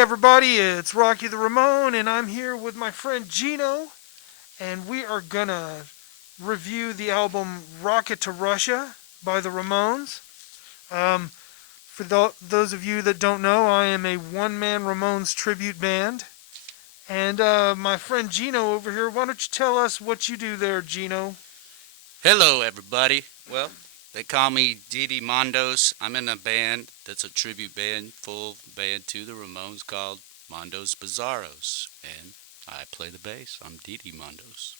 everybody, it's Rocky the Ramone, and I'm here with my friend Gino, and we are gonna review the album Rocket to Russia by the Ramones. For those of you that don't know, I am a one-man Ramones tribute band, and my friend Gino over here, why don't you tell us what you do there, Gino? Hello, everybody. Well, they call me Didi Mondos. I'm in a band that's a tribute band, full band to the Ramones called Mondos Bizarros, and I play the bass. I'm Didi Mondos.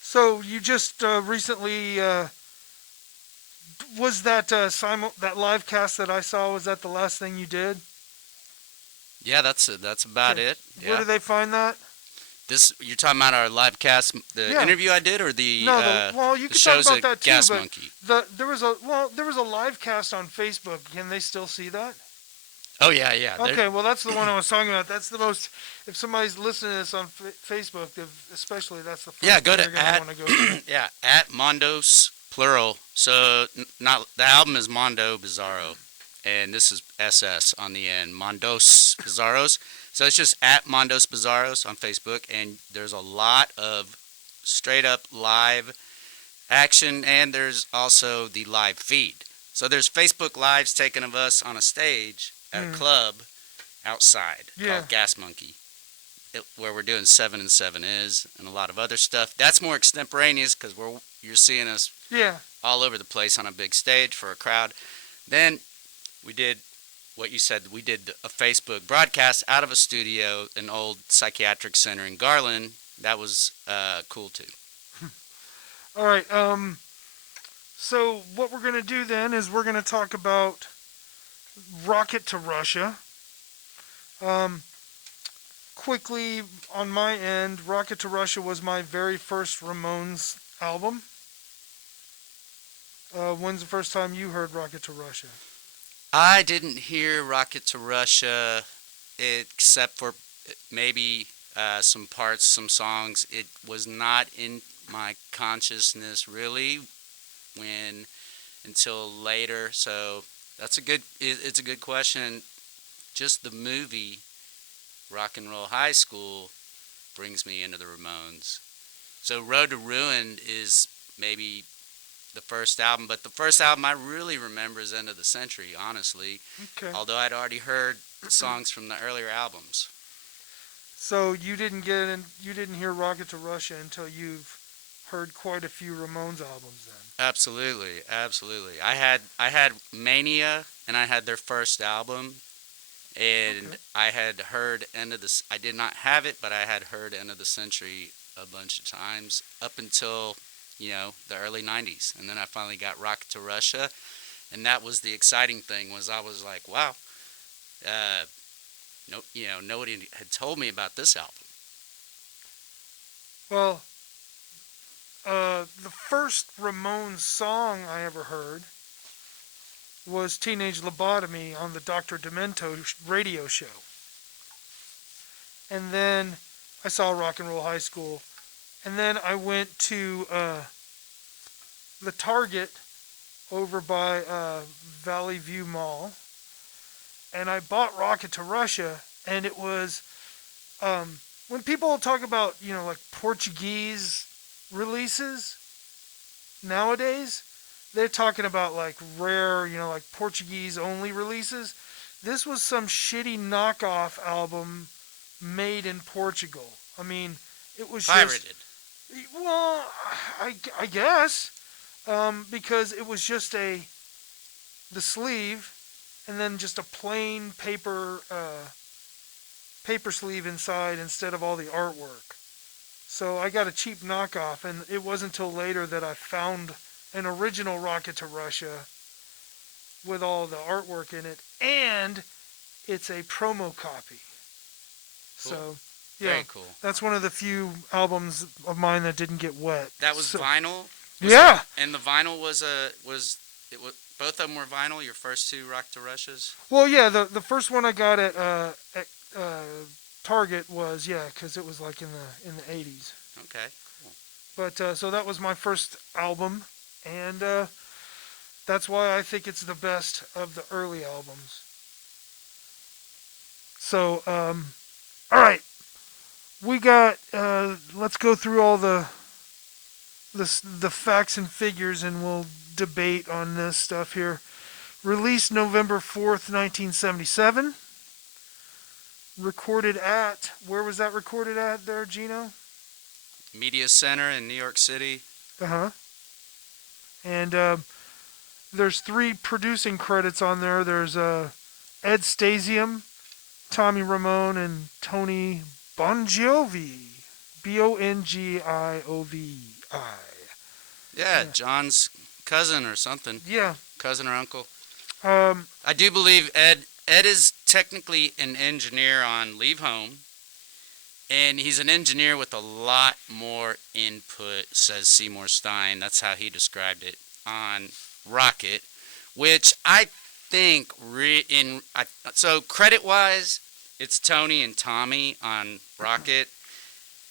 So you just recently was that that live cast that I saw? Was that the last thing you did? Yeah, that's about Okay. it. Where Yeah. do they find that? This you're talking about our live cast, the Yeah. interview I did, or the No, well, you the could talk shows about at that too, Gas but Monkey. there was a live cast on Facebook. Can they still see that? Oh yeah. Okay, well that's the one I was talking about. That's the most. If somebody's listening to this on Facebook, especially that's the first Yeah, go thing to they're gonna want to go to. yeah at Mondos plural. So not the album is Mondo Bizarro, and this is SS on the end. Mondos Bizarros. So it's just at Mondos Bizarros on Facebook, and there's a lot of straight up live action, and there's also the live feed. So there's Facebook Lives taken of us on a stage at a club outside Yeah. called Gas Monkey, where we're doing 7 and 7 is and a lot of other stuff. That's more extemporaneous because you're seeing us Yeah. all over the place on a big stage for a crowd. Then we did what you said. We did a Facebook broadcast out of a studio, an old psychiatric center in Garland. That was cool too. All right. So what we're gonna do then is we're gonna talk about Rocket to Russia. Quickly on my end, Rocket to Russia was my very first Ramones album. When's the first time you heard Rocket to Russia? I didn't hear Rocket to Russia except for maybe some parts, some songs. It was not in my consciousness really until later. So it's a good question. Just the movie Rock and Roll High School brings me into the Ramones. So Road to Ruin is maybe the first album, but the first album I really remember is End of the Century, honestly. Okay. Although I'd already heard songs from the earlier albums. So you didn't hear Rocket to Russia until you've heard quite a few Ramones albums then. Absolutely. I had Mania, and I had their first album, and Okay. I had heard I did not have it, but I had heard End of the Century a bunch of times up until the early 90s, and then I finally got Rocket to Russia, and that was the exciting thing. Was I was like, wow, nobody had told me about this album. Well, the first Ramones song I ever heard was Teenage Lobotomy on the Dr. Demento radio show. And then I saw Rock and Roll High School. And then I went to the Target over by Valley View Mall. And I bought Rocket to Russia. And it was, when people talk about, like Portuguese releases nowadays, they're talking about like rare, like Portuguese only releases. This was some shitty knockoff album made in Portugal. I mean, it was Pirated. Well, I guess because it was just the sleeve and then just a plain paper sleeve inside instead of all the artwork. So I got a cheap knockoff, and it wasn't until later that I found an original Rocket to Russia with all the artwork in it, and it's a promo copy. Cool. So, yeah, Very cool. that's one of the few albums of mine that didn't get wet. That was vinyl. Yeah. And the vinyl was both of them were vinyl. Your first two Rock to Russias. Well, yeah, the first one I got at Target was because it was like in the 80s. Okay. Cool. But so that was my first album, and that's why I think it's the best of the early albums. So, all right, we got. Let's go through all the facts and figures, and we'll debate on this stuff here. Released November 4th, 1977. Recorded at, where was that recorded at there, Gino? Media Center in New York City. Uh-huh. And there's 3 producing credits on there. There's Ed Stasium, Tommy Ramone, and Tony Bongiovi. Bongiovi. Yeah, John's cousin or something. Yeah. Cousin or uncle. Um, I do believe Ed is technically an engineer on Leave Home, and he's an engineer with a lot more input, says Seymour Stein. That's how he described it on Rocket, which I think so credit-wise, it's Tony and Tommy on Rocket,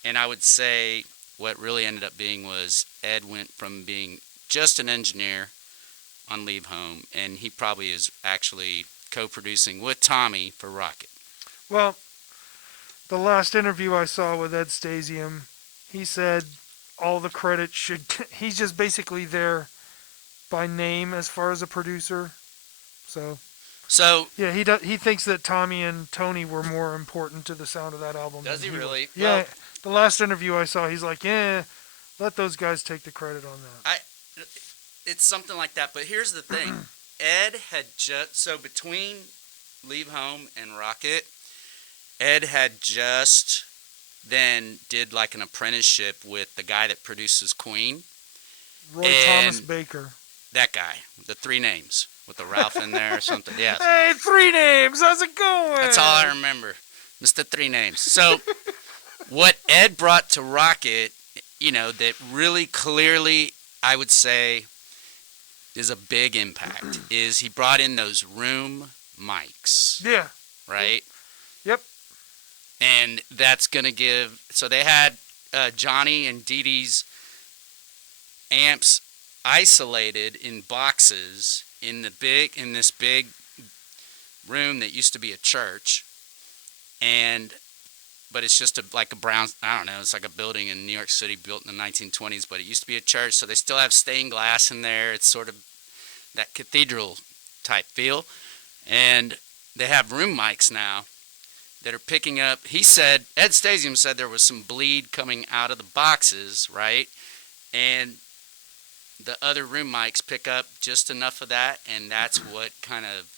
and I would say what really ended up being was Ed went from being just an engineer on Leave Home, and he probably is actually co-producing with Tommy for Rocket. well, the last interview I saw with Ed Stasium, he said all the credit should. He's just basically there by name as far as a producer. So yeah, he thinks that Tommy and Tony were more important to the sound of that album. Does he really? Yeah. Well, the last interview I saw, he's like, yeah, let those guys take the credit on that. It's something like that, but here's the thing. Ed had so between Leave Home and Rocket, Ed had just then did like an apprenticeship with the guy that produces Queen. Roy Thomas Baker. That guy, the 3 names, with the Ralph in there or something. Yeah. Hey, 3 names. How's it going? That's all I remember. Mr. 3 names. So what Ed brought to Rocket, that really clearly, I would say, is a big impact, is he brought in those room mics. Yeah. Right? Yep. And that's going to give... So they had Johnny and Dee Dee's amps isolated in boxes in this big room that used to be a church, but it's just like a brown, I don't know, it's like a building in New York City built in the 1920s, but it used to be a church, so they still have stained glass in there. It's sort of that cathedral type feel, and they have room mics now that are picking up. Ed Stasium said there was some bleed coming out of the boxes, right? And the other room mics pick up just enough of that, and that's what kind of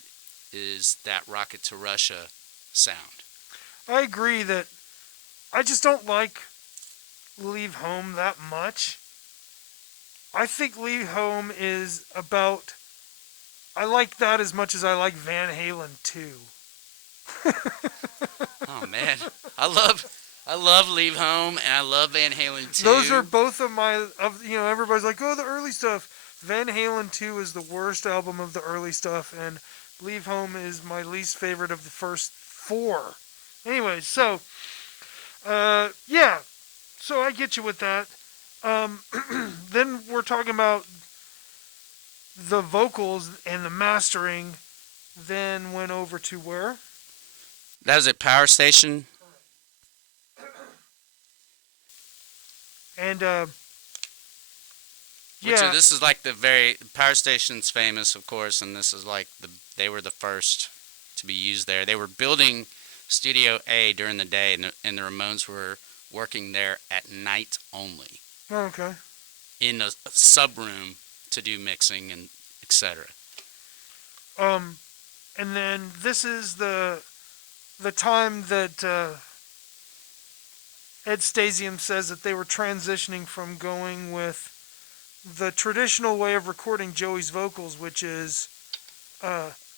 is that Rocket to Russia sound. I agree that I just don't like Leave Home that much. I think Leave Home is about... I like that as much as I like Van Halen 2. Oh, man. I love Leave Home, and I love Van Halen 2. Those are both of my... everybody's like, oh, the early stuff. Van Halen 2 is the worst album of the early stuff, and Leave Home is my least favorite of the first 4. Anyway, so... yeah. So I get you with that. Then we're talking about the vocals and the mastering. Then went over to where? That was at Power Station. And This is like Power Station's famous, of course, and this is like they were the first to be used there. They were building Studio A during the day, and the Ramones were working there at night only. Oh, okay. In a sub room to do mixing and etc. And then this is the time that Ed Stasium says that they were transitioning from going with the traditional way of recording Joey's vocals, which is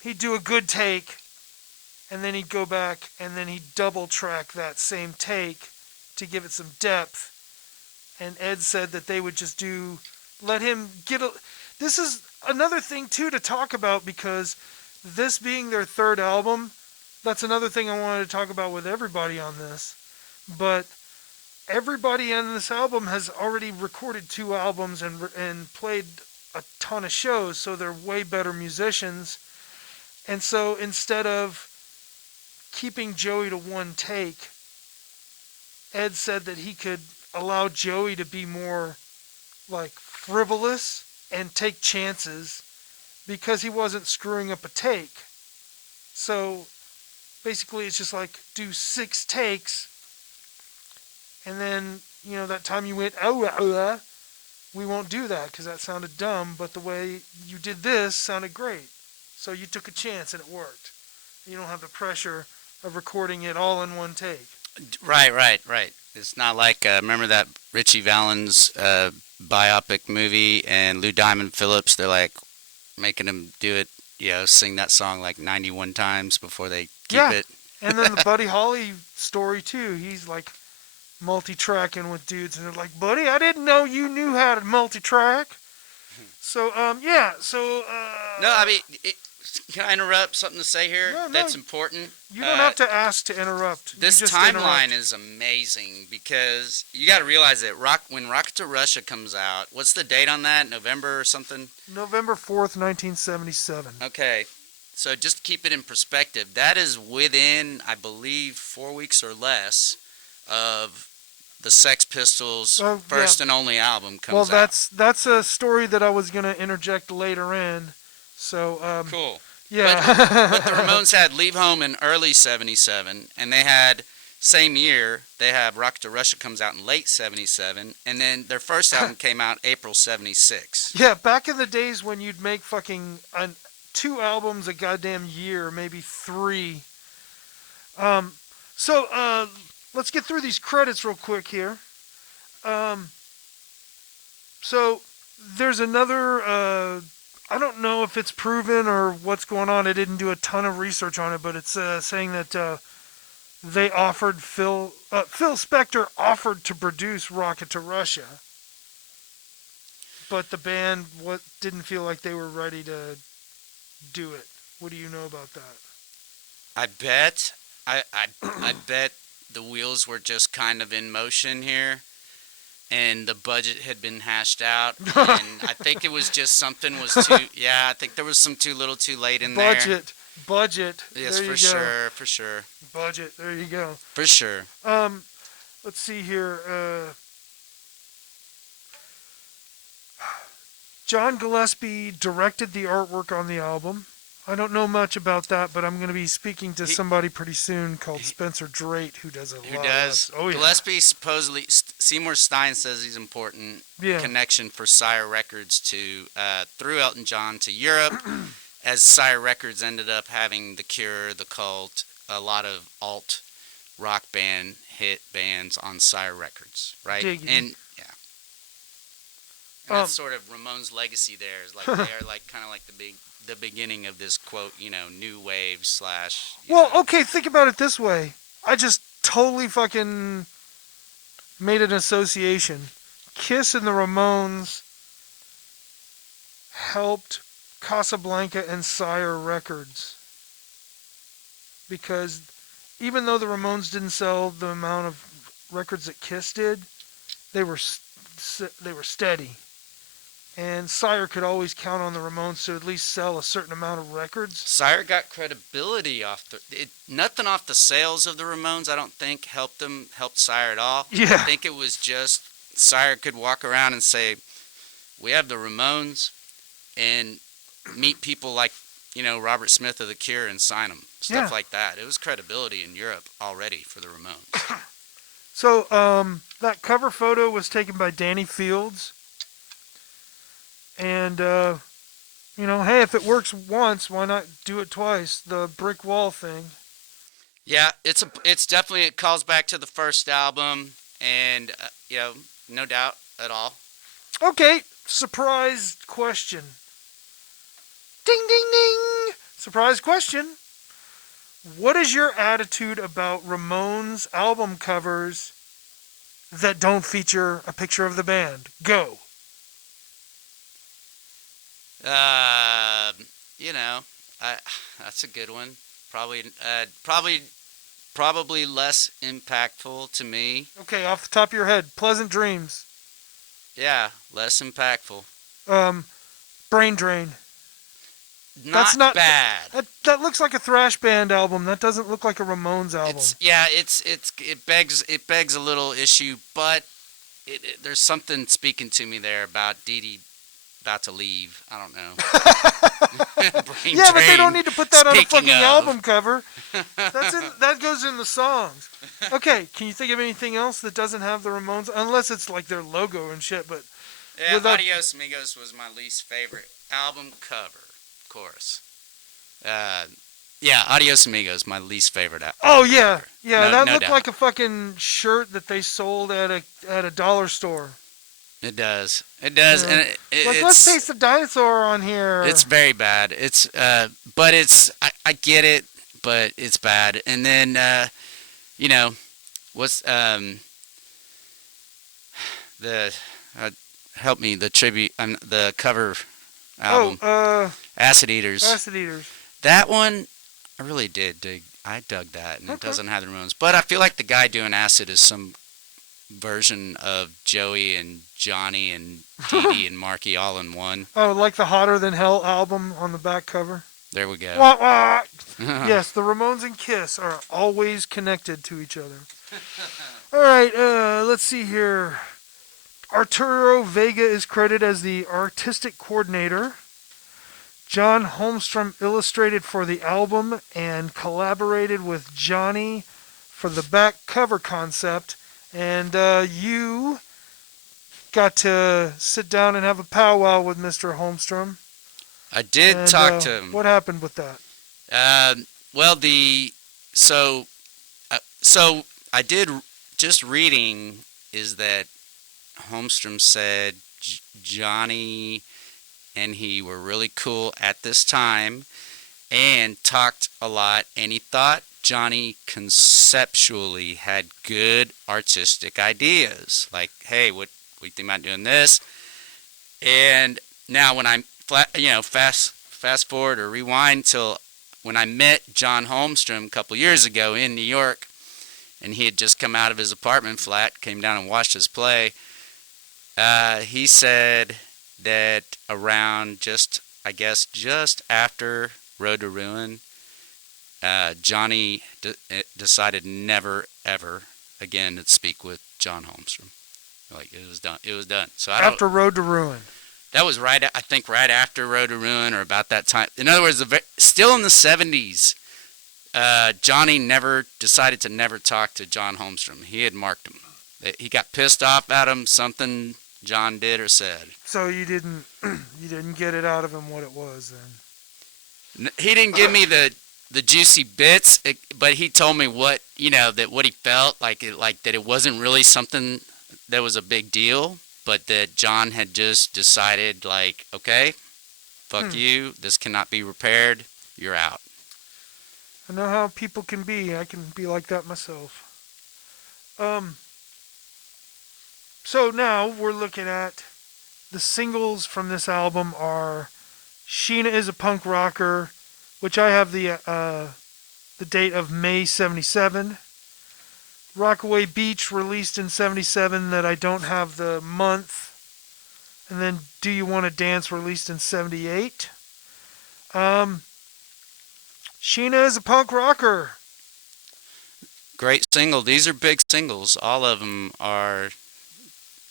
he'd do a good take, and then he'd go back, and then he'd double track that same take to give it some depth. And Ed said that they would just let him get this is another thing, too, to talk about, because this being their 3rd album, that's another thing I wanted to talk about with everybody on this. But everybody on this album has already recorded 2 albums and played a ton of shows, so they're way better musicians. And so instead of keeping Joey to one take, Ed said that he could allow Joey to be more like frivolous and take chances because he wasn't screwing up a take. So basically, it's just like do 6 takes, and then that time you went we won't do that because that sounded dumb, but the way you did this sounded great. So you took a chance and it worked. You don't have the pressure of recording it all in one take. Right. It's not like remember that Richie Valens biopic movie and Lou Diamond Phillips. They're like making him do it, sing that song like 91 times before they keep it. And then the Buddy Holly story too. He's like multi-tracking with dudes, and they're like, "Buddy, I didn't know you knew how to multi-track." So No, I mean, can I interrupt? Something to say here that's important. You don't have to ask to interrupt. This timeline is amazing because you got to realize that when Rocket to Russia comes out, what's the date on that? November or something? November 4th, 1977. Okay. So just to keep it in perspective, that is within, I believe, 4 weeks or less of the Sex Pistols' first and only album comes out. Well, that's a story that I was going to interject later in. So, cool. Yeah. But the Ramones had Leave Home in early 77, and they had, same year, they have Rocket to Russia comes out in late 77, and then their first album came out April 76. Yeah, back in the days when you'd make fucking 2 albums a goddamn year, maybe 3. Let's get through these credits real quick here. So there's another, I don't know if it's proven or what's going on. I didn't do a ton of research on it, but it's saying that they offered Phil Spector offered to produce Rocket to Russia, but the band didn't feel like they were ready to do it. What do you know about that? I bet the wheels were just kind of in motion here, and the budget had been hashed out, and I think it was just something was too. Yeah, I think there was some too little, too late in there. Budget. Yes, for sure. Budget. There you go. For sure. Let's see here. John Gillespie directed the artwork on the album. I don't know much about that, but I'm going to be speaking to somebody pretty soon called Spencer Drake, who does a lot. Who does? Oh, yeah. Gillespie supposedly, Seymour Stein says he's important connection for Sire Records to through Elton John to Europe, as Sire Records ended up having The Cure, The Cult, a lot of alt rock band hit bands on Sire Records, right? Diggity. And that's sort of Ramone's legacy. There is like they are like kind of like the beginning of this quote, new wave / Well, okay, think about it this way. I just totally fucking made an association. Kiss and the Ramones helped Casablanca and Sire Records, because even though the Ramones didn't sell the amount of records that Kiss did, they were steady. And Sire could always count on the Ramones to at least sell a certain amount of records. Sire got credibility off nothing off the sales of the Ramones. I don't think helped Sire at all. Yeah. I think it was just Sire could walk around and say, "We have the Ramones," and meet people like Robert Smith of The Cure and sign them, stuff like that. It was credibility in Europe already for the Ramones. So that cover photo was taken by Danny Fields. And, hey, if it works once, why not do it twice? The brick wall thing. Yeah, it's definitely, it calls back to the first album, and, no doubt at all. Okay, surprise question. Ding, ding, ding! Surprise question. What is your attitude about Ramones album covers that don't feature a picture of the band? Go. That's a good one. Probably less impactful to me. Okay, off the top of your head, Pleasant Dreams. Yeah, less impactful. Brain Drain. That's not bad. that looks like a thrash band album. That doesn't look like a Ramones album. It begs a little issue, but there's something speaking to me there about Dee Dee about to leave. I don't know. Yeah, but they don't need to put that on a Speaking fucking of. album cover. That goes in the songs. Okay, can you think of anything else that doesn't have the Ramones? Unless it's like their logo and shit, but Yeah, without- Adios Amigos was my least favorite album cover, of course. Yeah, Adios Amigos, my least favorite album. Oh yeah, yeah, No- that no looked doubt. like a fucking shirt that they sold at a dollar store. It does. It Yeah. does, and Like, let's paste a dinosaur on here. it's very bad. But I get it, but it's bad. And then, what's the help me the tribute the cover album Acid Eaters. Acid Eaters. That one I really did dig. I dug that, and it Okay. doesn't have the Ramones. But I feel like the guy doing Acid is some version of Joey and Johnny and Dee Dee and Marky all in one. Oh, like the Hotter Than Hell album on the back cover. There we go. Wah, wah. Yes, the Ramones and Kiss are always connected to each other. All right, let's see here. Arturo Vega is credited as the artistic coordinator. John Holmstrom illustrated for the album and collaborated with Johnny for the back cover concept. And you got to sit down and have a powwow with Mr. Holmstrom. I did And, talk to him. What happened with that? So I did just reading is that Holmstrom said Johnny and he were really cool at this time and talked a lot, and he thought Johnny conceptually had good artistic ideas, like, hey, what do you think about doing this? And now when I'm fast forward or rewind till when I met John Holmstrom a couple years ago in New York, and he had just come out of his apartment flat, came down and watched us play. He said that around just after Road to Ruin, Johnny decided never ever again to speak with John Holmstrom. Like, it was done. It was done. So After Road to Ruin. That was right after Road to Ruin, or about that time. In other words, still in the 70s, Johnny decided to never talk to John Holmstrom. He had marked him. He got pissed off at him, something John did or said. So you didn't get it out of him what it was then. He didn't give me the juicy bits, but he told me what he felt like that it wasn't really something that was a big deal, but that John had just decided, like, okay, fuck you, this cannot be repaired, you're out. I know how people can be. I can be like that myself. So now we're looking at the singles from this album are Sheena is a Punk Rocker, which I have the date of May 77. Rockaway Beach, released in 77, that I don't have the month. And then Do You Want to Dance, released in 78. Sheena is a Punk Rocker. Great single. These are big singles. All of them are,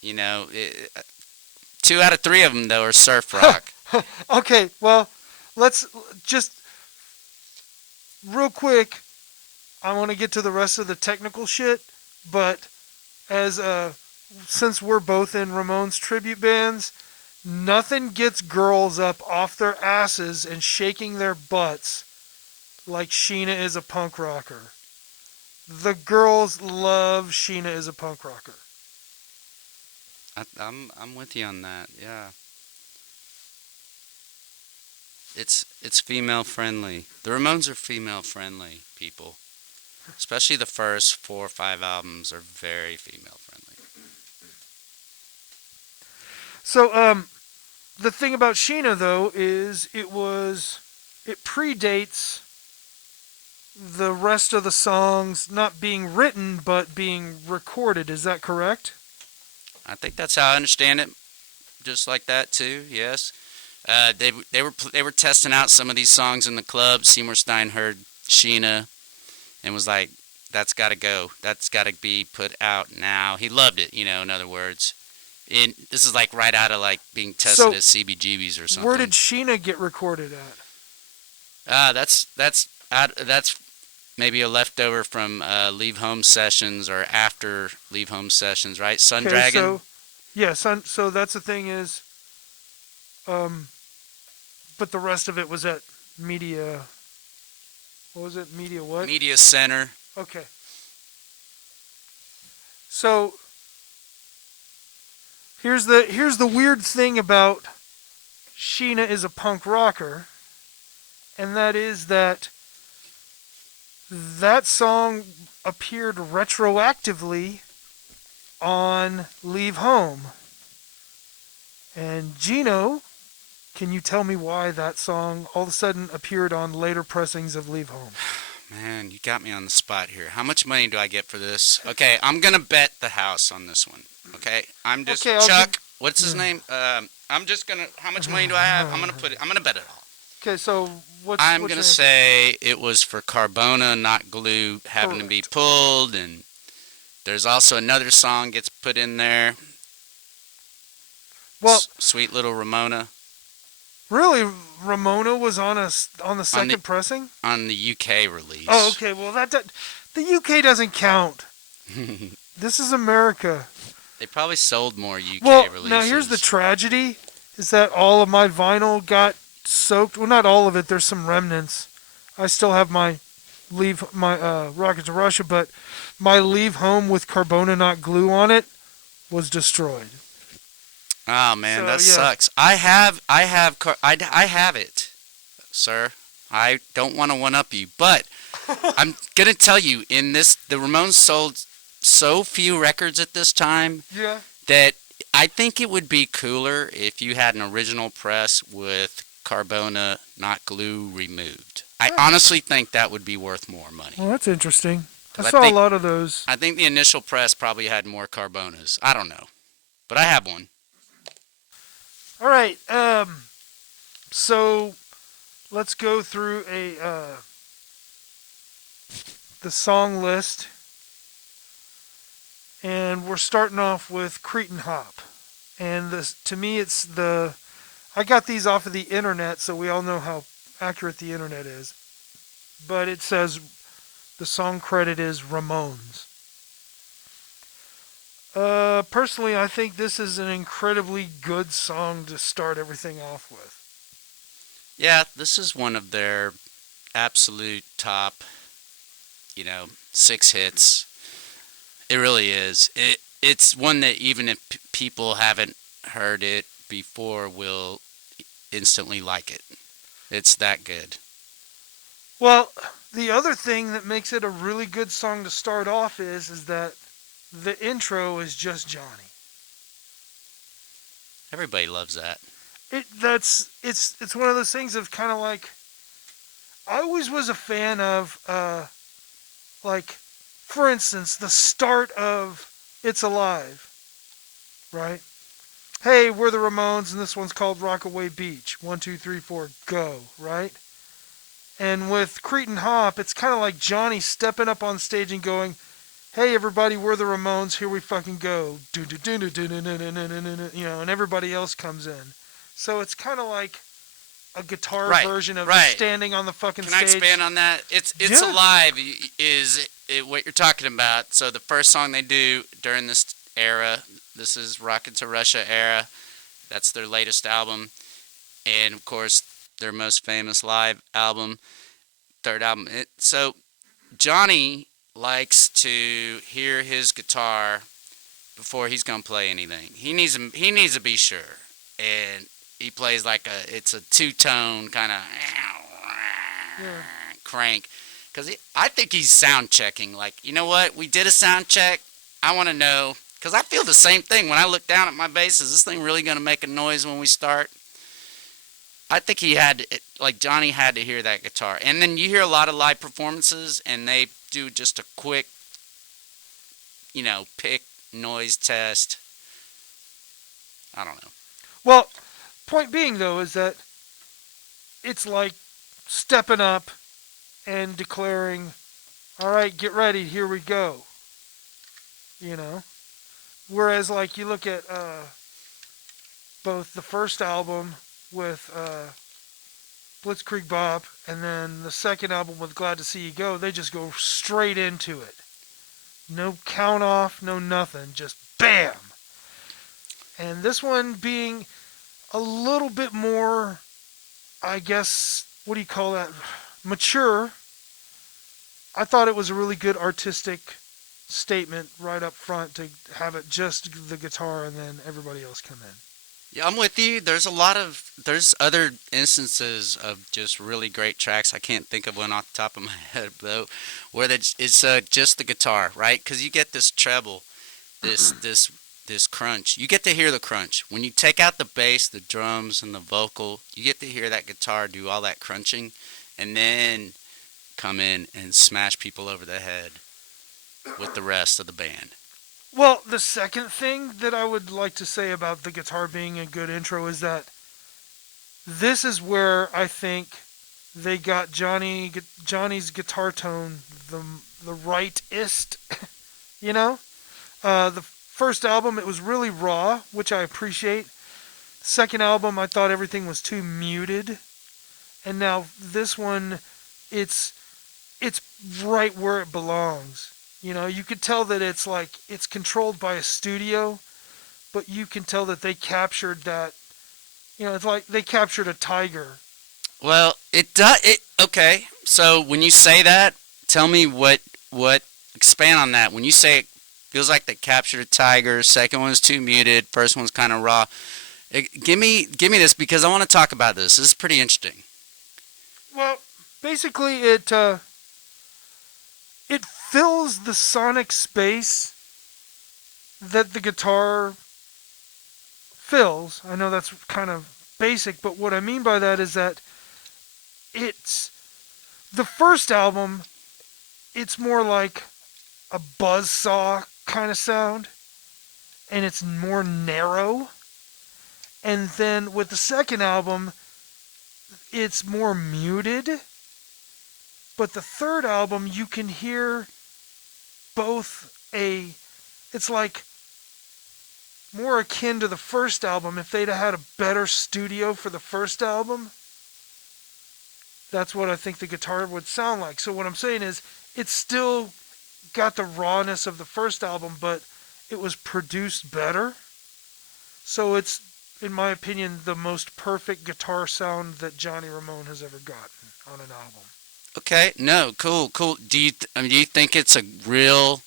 2 out of 3 of them, though, are surf rock. Okay, well, let's just real quick. I want to get to the rest of the technical shit, but since we're both in Ramones tribute bands, nothing gets girls up off their asses and shaking their butts like Sheena is a Punk Rocker. The girls love Sheena is a Punk Rocker. I'm with you on that. Yeah. It's female friendly. The Ramones are female friendly people. Especially the first 4 or 5 albums are very female friendly. So the thing about Sheena though is it predates the rest of the songs not being written but being recorded. Is that correct? I think that's how I understand it. Just like that too. Yes. They were testing out some of these songs in the club. Seymour Stein heard Sheena and was like, "That's got to go. That's got to be put out now." He loved it, in other words. And this is like right out of like being tested So, at CBGB's or something. where did Sheena get recorded at? That's maybe a leftover from Leave Home Sessions or after Leave Home Sessions, right? Sun Okay, Dragon. so yeah, so that's the thing is, but the rest of it was at Media. What was it? Media what? Media Center. Okay. So here's the weird thing about Sheena is a punk rocker, and that is that song appeared retroactively on Leave Home. And Gino, can you tell me why that song all of a sudden appeared on later pressings of Leave Home? Man, you got me on the spot here. How much money do I get for this? Okay, I'm gonna bet the house on this one. Okay, I'm just Okay, Chuck. What's his name? I'm just gonna. How much money do I have? I'm gonna bet it all. Okay, so I'm what's gonna your say it was for Carbona, not glue, having to be pulled, and there's also another song gets put in there. Well, Sweet Little Ramona. Really, Ramona was on the second pressing on the UK release. Oh, okay. Well, the UK doesn't count. This is America. They probably sold more UK releases. Now here's the tragedy: is that all of my vinyl got soaked. Well, not all of it. There's some remnants. I still have my Rocket to Russia, but my Leave Home with Carbona not glue on it was destroyed. Oh man, that sucks. I have it, sir. I don't want to one up you, but I'm gonna tell you, the Ramones sold so few records at this time. Yeah. That I think it would be cooler if you had an original press with Carbona, not glue, removed. I honestly think that would be worth more money. Well, that's interesting. I saw a lot of those. I think the initial press probably had more Carbonas. I don't know, but I have one. All right. So let's go through the song list, and we're starting off with Cretin Hop. And to me, I got these off of the internet, so we all know how accurate the internet is. But it says the song credit is Ramones. Personally, I think this is an incredibly good song to start everything off with. Yeah, this is one of their absolute top, 6 hits. It really is. It's one that even if people haven't heard it before will instantly like it. It's that good. Well, the other thing that makes it a really good song to start off is that the intro is just Johnny. Everybody loves that. It's one of those things of kind of like, I always was a fan of for instance, the start of It's Alive, right? Hey, we're the Ramones, and this one's called Rockaway Beach. 1, 2, 3, 4, go, right? And with Cretin Hop, it's kind of like Johnny stepping up on stage and going, hey, everybody, we're the Ramones, here we fucking go. And everybody else comes in. So it's kind of like a guitar version of standing on the fucking stage. Can I expand on that? It's Alive is what you're talking about. So the first song they do during this era, this is Rocket to Russia era. That's their latest album. And, of course, their most famous live album, third album. So Johnny likes to hear his guitar before he's gonna play anything. He needs to be sure, and he plays it's a 2-tone kind of crank, because I think he's sound checking. Like, you know what? We did a sound check. I want to know, because I feel the same thing when I look down at my bass. Is this thing really gonna make a noise when we start? I think Johnny had to hear that guitar. And then you hear a lot of live performances, and they do just a quick, pick noise test. I don't know. Well, Point being, though, is that it's like stepping up and declaring, all right, get ready, here we go. You know? Whereas, like, you look at both the first album with Blitzkrieg Bop and then the second album with Glad to See You Go, they just go straight into it. No count off, no nothing, just bam! And this one being a little bit more, I guess, what do you call that? Mature. I thought it was a really good artistic statement right up front to have it just the guitar and then everybody else come in. Yeah, I'm with you. There's other instances of just really great tracks. I can't think of one off the top of my head though, where it's just the guitar, right? Because you get this treble, this crunch. You get to hear the crunch when you take out the bass, the drums, and the vocal. You get to hear that guitar do all that crunching, and then come in and smash people over the head with the rest of the band. Well, the second thing that I would like to say about the guitar being a good intro is that this is where I think they got Johnny's guitar tone the rightist. You know, the first album it was really raw, which I appreciate. Second album I thought everything was too muted, and now this one, it's right where it belongs. You know, you could tell that it's like it's controlled by a studio, but you can tell that they captured that. You know, it's like they captured a tiger. Well, it does. Okay. So when you say that, tell me what expand on that. When you say it feels like they captured a tiger, second one's too muted, first one's kind of raw. Give me this because I want to talk about this. This is pretty interesting. Well, basically it fills the sonic space that the guitar fills. I know that's kind of basic, but what I mean by that is that it's the first album, it's more like a buzzsaw kind of sound, and it's more narrow. And then with the second album, it's more muted. But the third album, you can hear it's like more akin to the first album. If they'd have had a better studio for the first album, that's what I think the guitar would sound like. So what I'm saying is, it's still got the rawness of the first album, but it was produced better. So it's, in my opinion, the most perfect guitar sound that Johnny Ramone has ever gotten on an album. Okay, no, cool. Do you think it's a real,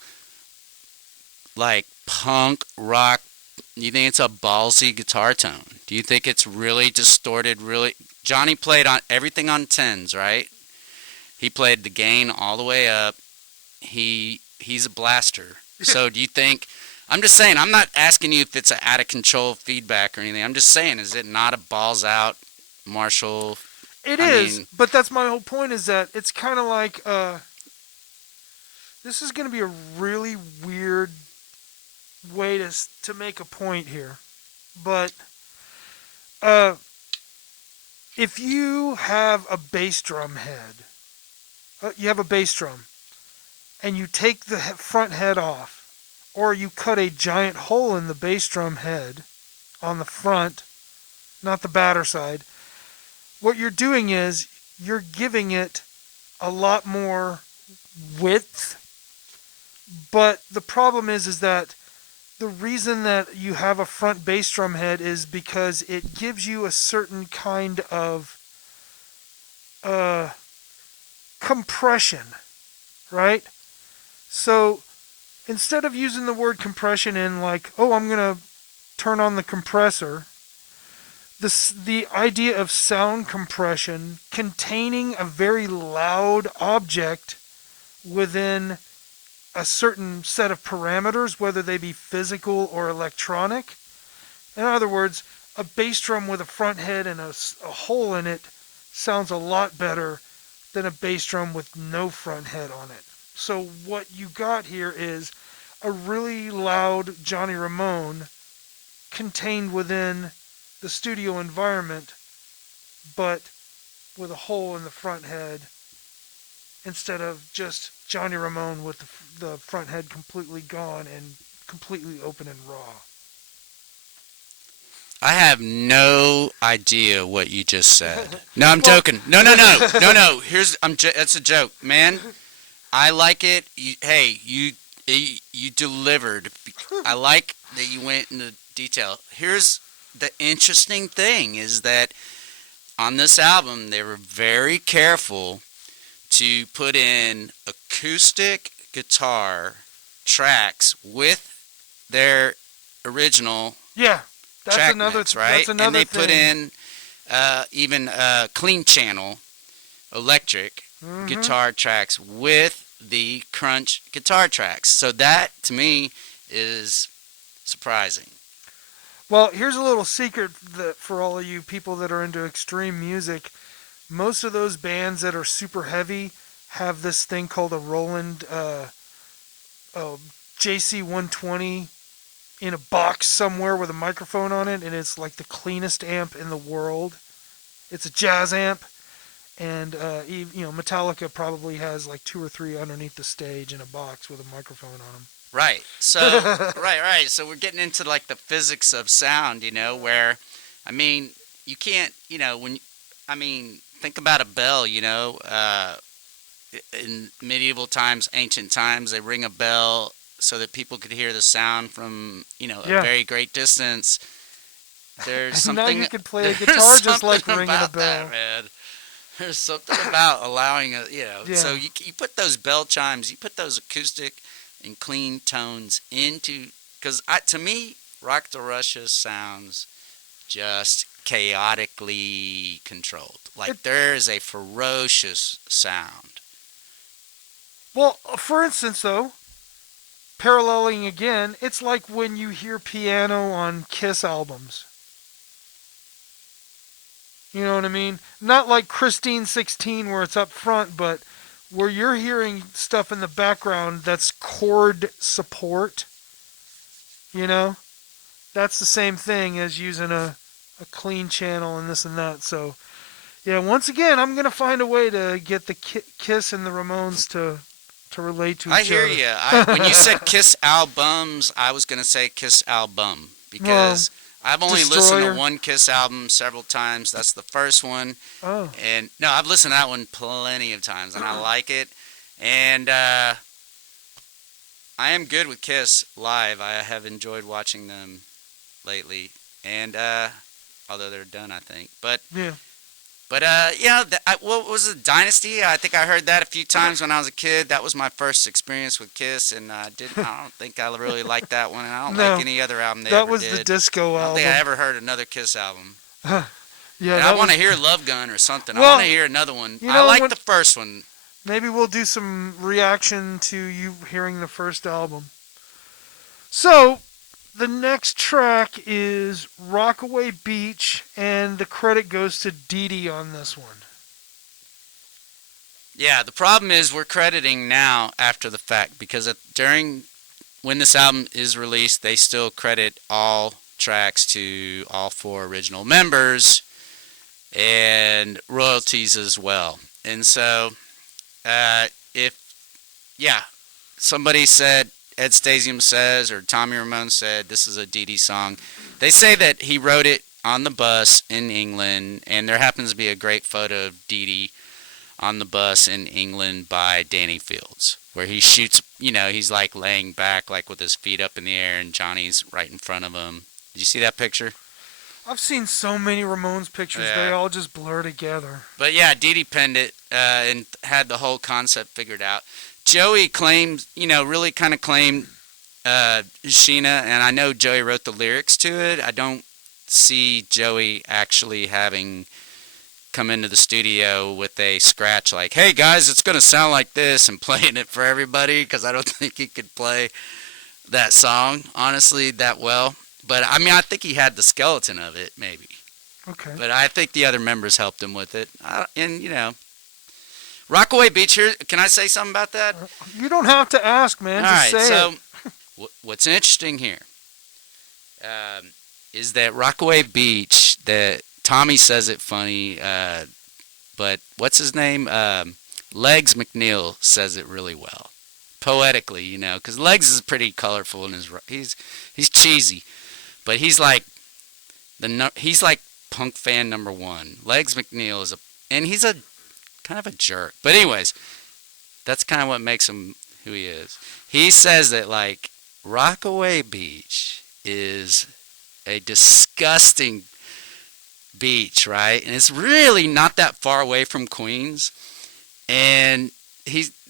like, punk rock? You think it's a ballsy guitar tone? Do you think it's really distorted? Really, Johnny played on everything on tens, right? He played the gain all the way up. He's a blaster. So do you think? I'm just saying. I'm not asking you if it's an out of control feedback or anything. I'm just saying, is it not a balls out Marshall? It is, but that's my whole point, is that it's kind of like, this is going to be a really weird way to make a point here. But if you have a bass drum head, you have a bass drum, and you take the front head off, or you cut a giant hole in the bass drum head on the front, not the batter side, what you're doing is you're giving it a lot more width. But the problem is that the reason that you have a front bass drum head is because it gives you a certain kind of compression, right? So instead of using the word compression in like, oh, I'm going to turn on the compressor, the idea of sound compression containing a very loud object within a certain set of parameters, whether they be physical or electronic. In other words, a bass drum with a front head and a hole in it sounds a lot better than a bass drum with no front head on it. So what you got here is a really loud Johnny Ramone contained within the studio environment, but with a hole in the front head instead of just Johnny Ramone with the front head completely gone and completely open and raw. I have no idea what you just said. No, I'm Well- joking. No. That's a joke, man. I like it. You delivered. I like that you went into detail. Here's the interesting thing is that on this album, they were very careful to put in acoustic guitar tracks with their original Yeah, that's track another mix, right? That's another and they thing. put in even clean channel electric guitar tracks with the crunch guitar tracks. So that to me is surprising. Well, here's a little secret that for all of you people that are into extreme music, most of those bands that are super heavy have this thing called a Roland JC120 in a box somewhere with a microphone on it, and it's like the cleanest amp in the world. It's a jazz amp, and Metallica probably has like 2 or 3 underneath the stage in a box with a microphone on them. Right. So right. So we're getting into like the physics of sound, where I mean, you can't, think about a bell, in medieval times, ancient times, they ring a bell so that people could hear the sound from, a very great distance. There's something. Now you can play a guitar just like ringing a bell. That, man. There's something about allowing So you put those bell chimes, you put those acoustic and clean tones into, because to me, Rock the Russia sounds just chaotically controlled. Like there is a ferocious sound. Well, for instance, though, paralleling again, it's like when you hear piano on Kiss albums. You know what I mean? Not like Christine 16 where it's up front, but where you're hearing stuff in the background that's chord support. That's the same thing as using a clean channel and this and that. So, yeah, once again, I'm going to find a way to get the Kiss and the Ramones to relate to each other. I hear you. When you said Kiss albums, I was going to say Kiss album because I've only listened to one Kiss album several times. That's the first one. Oh. And no, I've listened to that one plenty of times, and I like it. And I am good with Kiss live. I have enjoyed watching them lately, and although they're done, I think. But yeah. But what was it, Dynasty? I think I heard that a few times when I was a kid. That was my first experience with Kiss, and I don't think I really liked that one. And I don't like any other album they ever did. That was the disco album. I don't think I ever heard another Kiss album. Yeah, and I want to hear Love Gun or something. Well, I want to hear another one. I like the first one. Maybe we'll do some reaction to you hearing the first album. So, the next track is Rockaway Beach, and the credit goes to Dee Dee on this one. Yeah, the problem is we're crediting now after the fact, because when this album is released, they still credit all tracks to all 4 original members and royalties as well. And so, somebody said, Ed Stasium says, or Tommy Ramone said, this is a Dee Dee song. They say that he wrote it on the bus in England, and there happens to be a great photo of Dee Dee on the bus in England by Danny Fields, where he shoots, he's like laying back, like with his feet up in the air, and Johnny's right in front of him. Did you see that picture? I've seen so many Ramones pictures, they all just blur together. But yeah, Dee Dee penned it and had the whole concept figured out. Joey claimed, really kind of claimed Sheena, and I know Joey wrote the lyrics to it. I don't see Joey actually having come into the studio with a scratch like, hey guys, it's going to sound like this, and playing it for everybody, because I don't think he could play that song, honestly, that well. But, I think he had the skeleton of it, maybe. Okay. But I think the other members helped him with it. Rockaway Beach, here, can I say something about that? You don't have to ask, man. All Just right, say so what's interesting here is that Rockaway Beach, that Tommy says it funny, but what's his name? Legs McNeil says it really well, poetically, you know, because Legs is pretty colorful and he's cheesy, but he's like he's like punk fan number one. Legs McNeil and he's a kind of a jerk, but anyways, that's kind of what makes him who he is. He says that like Rockaway Beach is a disgusting beach, right? And it's really not that far away from Queens. And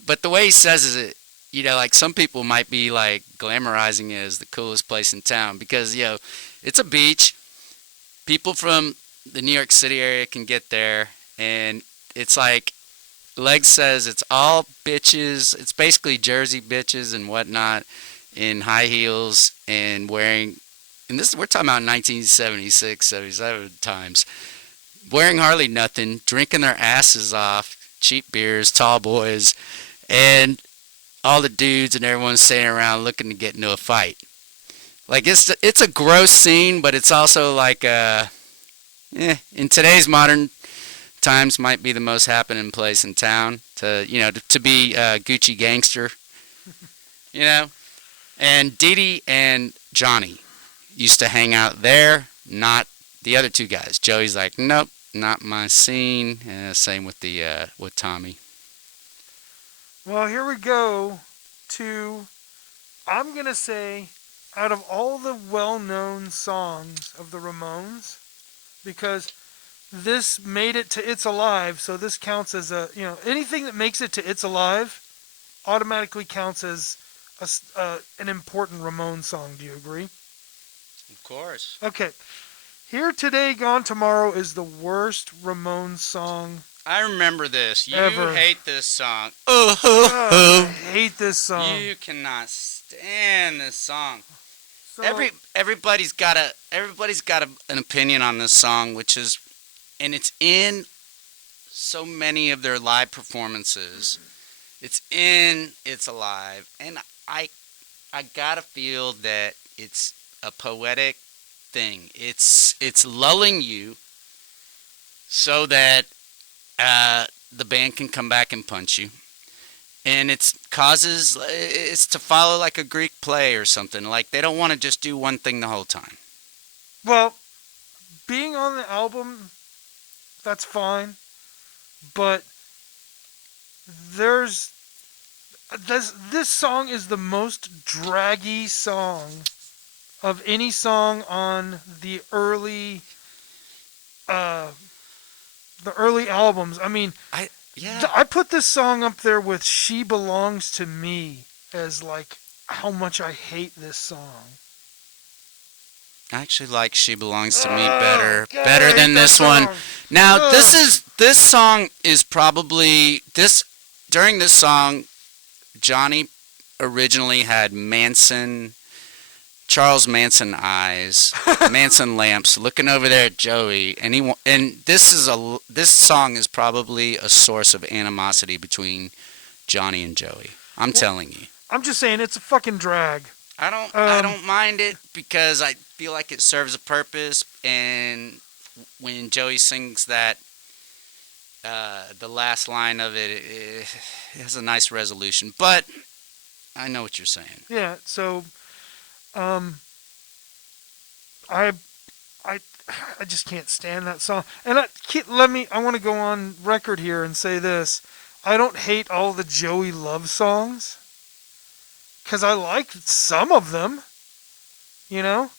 but the way he says is, you know, like some people might be like glamorizing it as the coolest place in town because, you know, it's a beach. People from the New York City area can get there, and it's like Legs says it's all bitches. It's basically Jersey bitches and whatnot in high heels and wearing, and this we're talking about 1976, 77 times, wearing hardly nothing, drinking their asses off, cheap beers, tall boys, and all the dudes and everyone standing around looking to get into a fight. Like it's a gross scene, but it's also like in today's modern times might be the most happening place in town to be Gucci gangster, you know. And Dee Dee and Johnny used to hang out there, not the other two guys. Joey's like, nope, not my scene. Same with with Tommy. Well, here we go to, I'm going to say, out of all the well-known songs of the Ramones, because this made it to It's Alive, so this counts as anything that makes it to It's Alive automatically counts as an important Ramones song. Do you agree? Of course. Okay. Here Today, Gone Tomorrow is the worst Ramones song I remember this. You ever. hate this song. I hate this song. You cannot stand this song. So, Everybody's got an opinion on this song, and it's in so many of their live performances. It's Alive, and I gotta feel that it's a poetic thing. It's lulling you so that the band can come back and punch you. And it's to follow like a Greek play or something. Like they don't want to just do one thing the whole time. well, being on the album, that's fine, but this song is the most draggy song of any song on the early albums. I mean, I put this song up there with She Belongs to Me as like how much I hate this song. I actually like She Belongs to Me better God, than this one. Now, this song is probably during this song, Johnny originally had Charles Manson eyes, Manson lamps, looking over there at Joey, and this song is probably a source of animosity between Johnny and Joey. I'm telling you. I'm just saying it's a fucking drag. I don't mind it because I feel like it serves a purpose, and when Joey sings that, the last line of it has a nice resolution. But I know what you're saying. Yeah. So, I just can't stand that song. And I want to go on record here and say this: I don't hate all the Joey Love songs, because I like some of them, you know.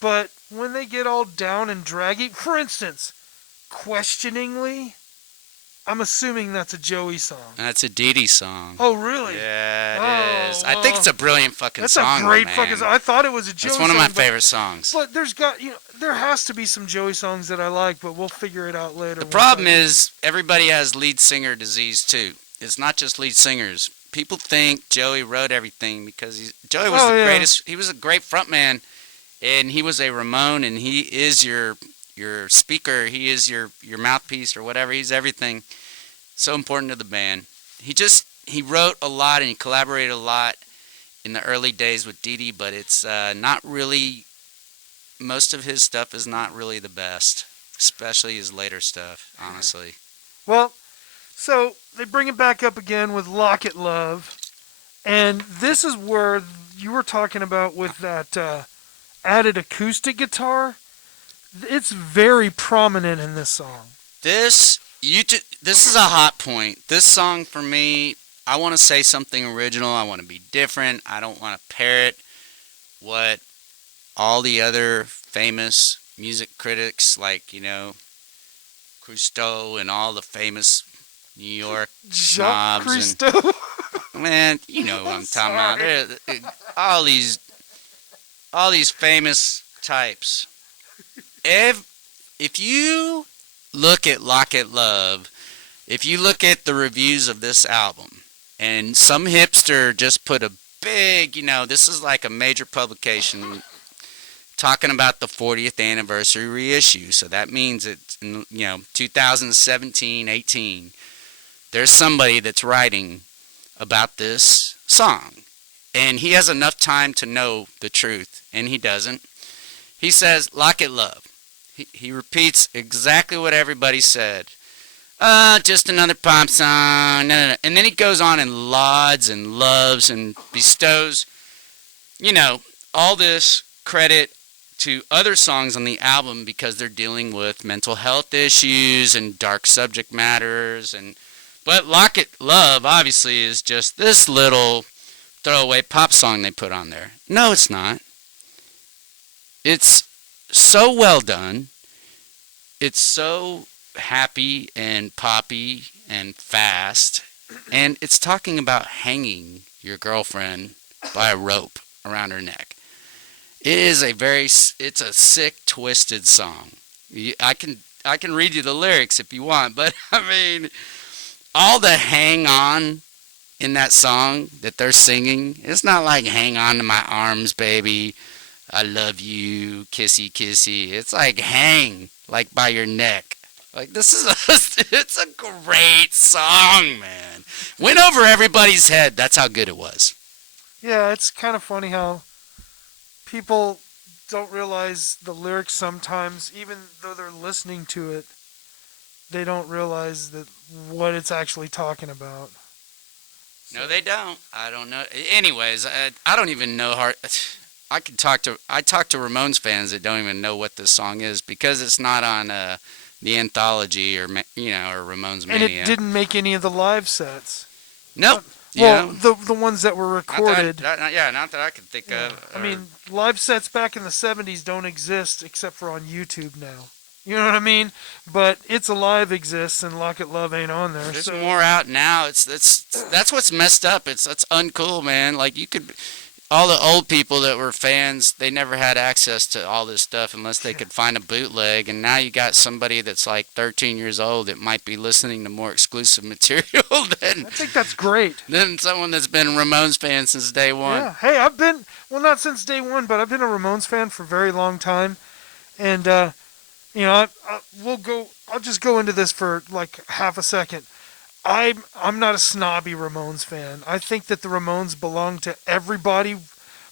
But when they get all down and draggy, for instance, Questioningly, I'm assuming that's a Joey song. That's a Dee Dee song. Oh, really? Yeah, it is. I think it's a brilliant fucking song. That's a great man. fucking song. I thought it was a Joey song. It's one of my favorite songs. But there has to be some Joey songs that I like, but we'll figure it out later. The problem is everybody has lead singer disease too. It's not just lead singers. People think Joey wrote everything because Joey was the greatest. He was a great frontman, and he was a Ramone, and he is your speaker. He is your mouthpiece or whatever. He's everything. So important to the band. He wrote a lot and he collaborated a lot in the early days with Dee Dee, but it's not really most of his stuff is not really the best, especially his later stuff, honestly. Well, so they bring it back up again with Lock It Love. And this is where you were talking about with that added acoustic guitar. It's very prominent in this song. This is a hot point. This song for me, I want to say something original. I want to be different. I don't want to parrot what all the other famous music critics like, Cousteau and all the famous New York Jacques snobs Cousteau. man, you know what I'm talking about. All these famous types. If you look at Lock It Love, if you look at the reviews of this album, and some hipster just put a big, this is like a major publication talking about the 40th anniversary reissue. So that means it's, 2017, 18. There's somebody that's writing about this song. And he has enough time to know the truth, and he doesn't. He says, Lock It Love. He repeats exactly what everybody said. Just another pop song. No. And then he goes on and lauds and loves and bestows, all this credit to other songs on the album because they're dealing with mental health issues and dark subject matters. But Lock It Love, obviously, is just this little throwaway pop song they put on there. No, it's not. It's so well done. It's so happy and poppy and fast. And it's talking about hanging your girlfriend by a rope around her neck. It's a sick, twisted song. I can read you the lyrics if you want, but I mean, all the hang on in that song that they're singing, it's not like hang on to my arms, baby, I love you, kissy, kissy. It's like hang, like by your neck. Like it's a great song, man. Went over everybody's head. That's how good it was. Yeah, it's kind of funny how people don't realize the lyrics sometimes, even though they're listening to it, they don't realize that what it's actually talking about. No, they don't. I don't know. Anyways, I don't even know I talk to Ramones fans that don't even know what this song is because it's not on the anthology or Ramones Mania. And it didn't make any of the live sets. Nope. Well, the ones that were recorded. Not that I can think of. I mean, live sets back in the 70s don't exist except for on YouTube now. You know what I mean? But It's Alive exists and Lock It Love ain't on there. There's more out now. That's what's messed up. That's uncool, man. Like all the old people that were fans, they never had access to all this stuff unless they could find a bootleg. And now you got somebody that's like 13 years old that might be listening to more exclusive material than. I think that's great. Than someone that's been a Ramones fan since day one. Yeah. Hey, I've been, well, not since day one, but I've been a Ramones fan for a very long time. And, I'll just go into this for like half a second. I'm not a snobby Ramones fan. I think that the Ramones belong to everybody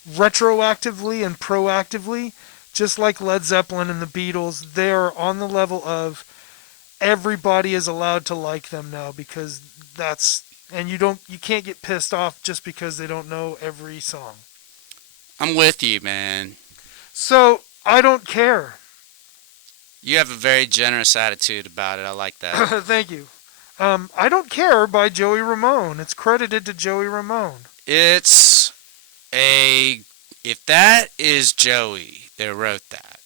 retroactively and proactively, just like Led Zeppelin and the Beatles. They are on the level of everybody is allowed to like them now because and you can't get pissed off just because they don't know every song. I'm with you, man. So, I don't care. You have a very generous attitude about it. I like that. Thank you. I Don't Care by Joey Ramone. It's credited to Joey Ramone. If that is Joey that wrote that,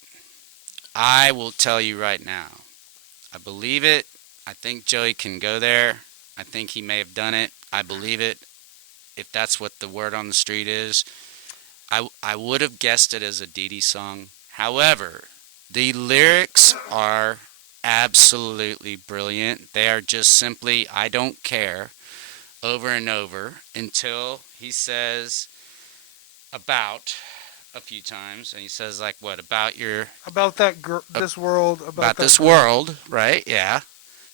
I will tell you right now, I believe it. I think Joey can go there. I think he may have done it. I believe it. If that's what the word on the street is, I would have guessed it as a Dee Dee song. However, the lyrics are absolutely brilliant. They are just simply, I don't care, over and over until he says about a few times. And he says, like, what, about your... About this world. About this world, right, yeah.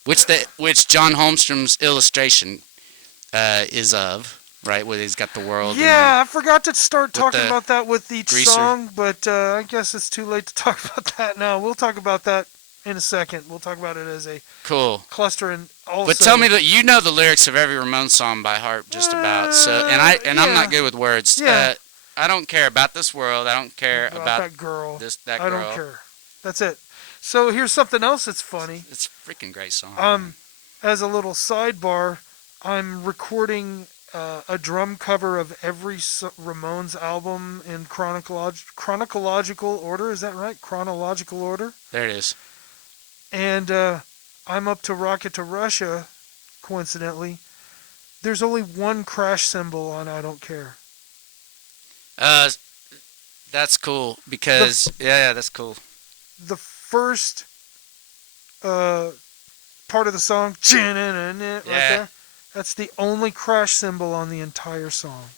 Which John Holmstrom's illustration is of. right? Where he's got the world. Yeah, I forgot to start talking the about that with each greaser. song, but I guess it's too late to talk about that now. We'll talk about that in a second. We'll talk about it as a Cool. cluster, and also. But tell me that you know the lyrics of every Ramone song by heart, just about. So, I'm yeah. not good with words. Yeah. I don't care about this world. I don't care about that girl. that girl. I don't care. That's it. So here's something else that's funny. It's a freaking great song. As a little sidebar, I'm recording a drum cover of every Ramones album in chronological order. Is that right? Chronological order. There it is. And I'm up to Rocket to Russia, coincidentally. There's only one crash cymbal on I Don't Care. That's cool because yeah, that's cool. The first part of the song, right there, that's the only crash cymbal on the entire song.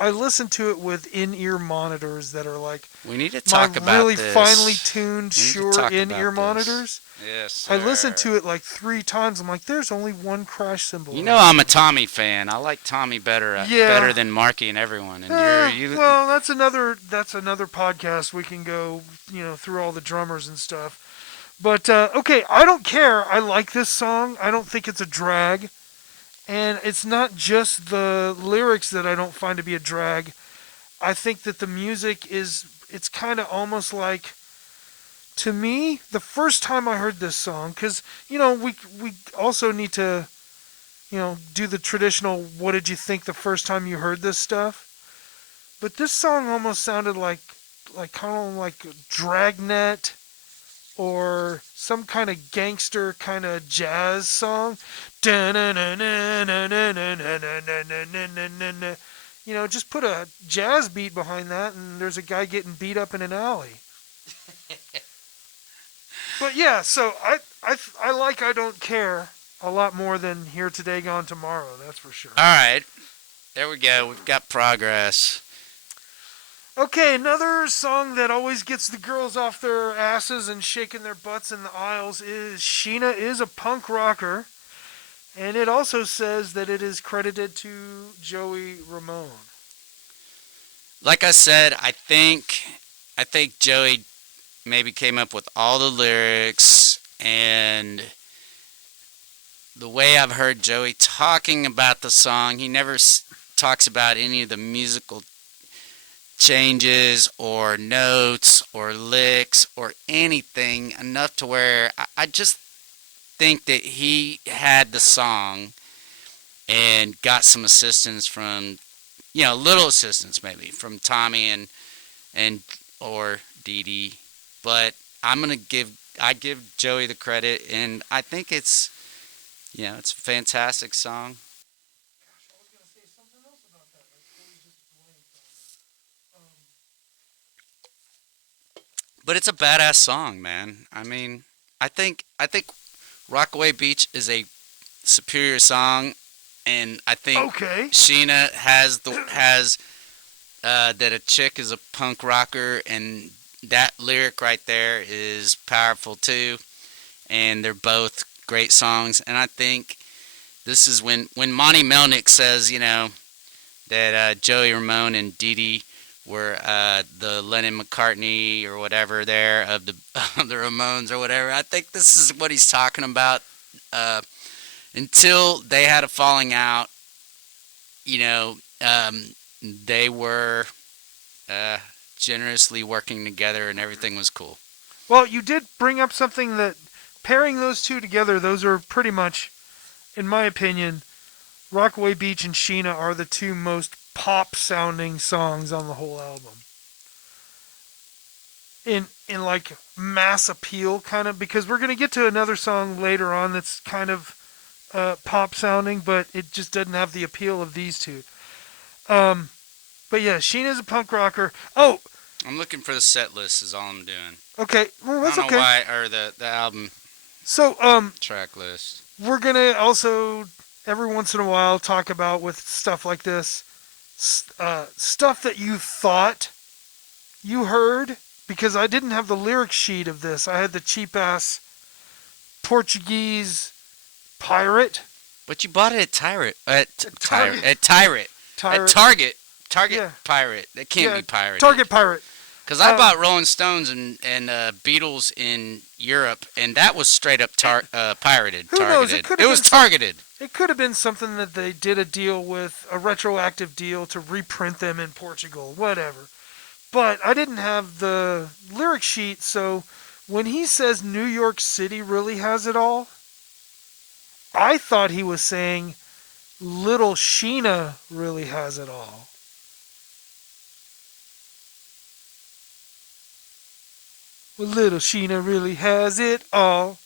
I listened to it with in-ear monitors that are like we need to talk my about really this. finely tuned Shure in-ear monitors. Yes, sir. I listened to it like 3 times. I'm like, there's only one crash cymbal. You know, I'm a Tommy fan. I like Tommy better than Marky and everyone. And well, that's another podcast. We can go, through all the drummers and stuff. But okay, I Don't Care. I like this song. I don't think it's a drag. And it's not just the lyrics that I don't find to be a drag. I think that the music it's kind of almost like, to me, the first time I heard this song, because, we also need to, do the traditional, what did you think the first time you heard this stuff? But this song almost sounded like kind of like Dragnet, or some kind of gangster kind of jazz song. Just put a jazz beat behind that and there's a guy getting beat up in an alley. But yeah, so I like I Don't Care a lot more than Here Today, Gone Tomorrow, that's for sure. All right. There we go. We've got progress. Okay, another song that always gets the girls off their asses and shaking their butts in the aisles is Sheena Is a Punk Rocker. And it also says that it is credited to Joey Ramone. Like I said, I think Joey maybe came up with all the lyrics, and the way I've heard Joey talking about the song, he never talks about any of the musical changes or notes or licks or anything enough to where I just think that he had the song and got some assistance from, little assistance maybe from Tommy and or Dee Dee, but I give Joey the credit, and I think it's a fantastic song. But it's a badass song, man. I mean, I think Rockaway Beach is a superior song, and I think Sheena has that a chick is a punk rocker, and that lyric right there is powerful too. And they're both great songs, and I think this is when Monty Melnick says, that Joey Ramone and Dee Dee were the Lennon McCartney or whatever there of the Ramones or whatever. I think this is what he's talking about. Until they had a falling out, they were generously working together and everything was cool. Well, you did bring up something that pairing those two together, those are pretty much, in my opinion, Rockaway Beach and Sheena are the two most pop-sounding songs on the whole album. In like mass appeal, kind of, because we're going to get to another song later on that's kind of pop-sounding, but it just doesn't have the appeal of these two. But yeah, Sheena's a punk rocker. Oh! I'm looking for the set list is all I'm doing. Okay, well, that's I don't know okay. why, or the album track list. We're going to also, every once in a while, talk about with stuff like this, stuff that you thought you heard, because I didn't have the lyric sheet of this. I had the cheap-ass Portuguese pirate. But you bought it at Tyrant. At Tyrant. Target Yeah. pirate. That can't Yeah, be pirated. Target pirate. Because I bought Rolling Stones and Beatles in Europe, and that was straight up pirated. Who knows? Targeted. It could It have was been targeted. It could have been something that they did a deal with, a retroactive deal to reprint them in Portugal, whatever. But I didn't have the lyric sheet, so when he says New York City really has it all, I thought he was saying Little Sheena really has it all. Well, Little Sheena really has it all.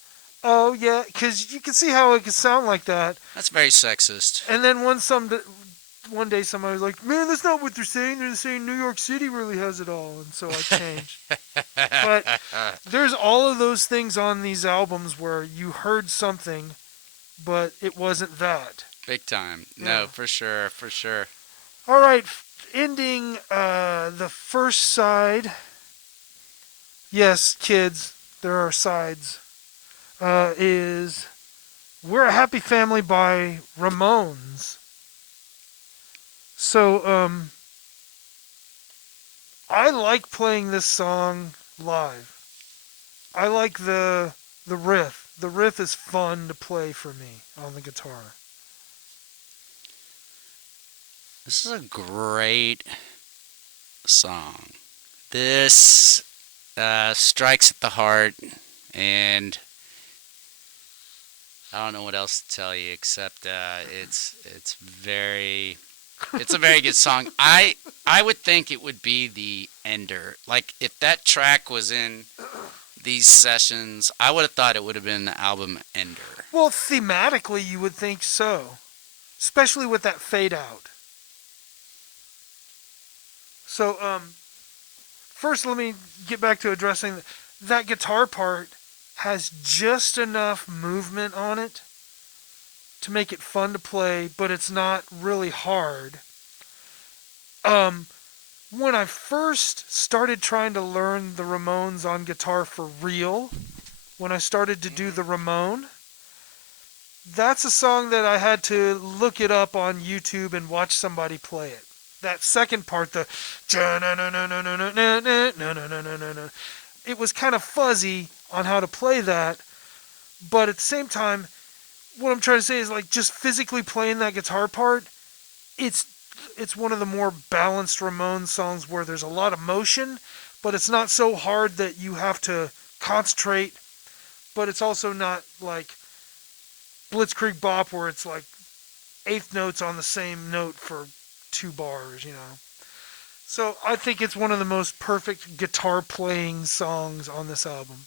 Oh yeah, because you can see how it could sound like that. That's very sexist. And then one day somebody was like, "Man, that's not what they're saying. They're saying New York City really has it all." And so I changed. But there's all of those things on these albums where you heard something, but it wasn't that. Big time. Yeah. No, for sure, for sure. All right, ending the first side. Yes, kids, there are sides. Is We're a Happy Family by Ramones. So, I like playing this song live. I like the riff. The riff is fun to play for me on the guitar. This is a great song. This strikes at the heart, and I don't know what else to tell you except it's a very good song. I would think it would be the ender. Like if that track was in these sessions, I would have thought it would have been the album ender. Well, thematically, you would think so, especially with that fade out. So, first, let me get back to addressing that guitar part has just enough movement on it to make it fun to play, but it's not really hard. When I first started trying to learn the Ramones on guitar for real, when I started to do the Ramone, that's a song that I had to look it up on YouTube and watch somebody play it. That second part, the it was kind of fuzzy on how to play that, but at the same time, what I'm trying to say is like just physically playing that guitar part, it's one of the more balanced Ramones songs where there's a lot of motion, but it's not so hard that you have to concentrate, but it's also not like Blitzkrieg Bop where it's like eighth notes on the same note for 2 bars, you know. So I think it's one of the most perfect guitar playing songs on this album.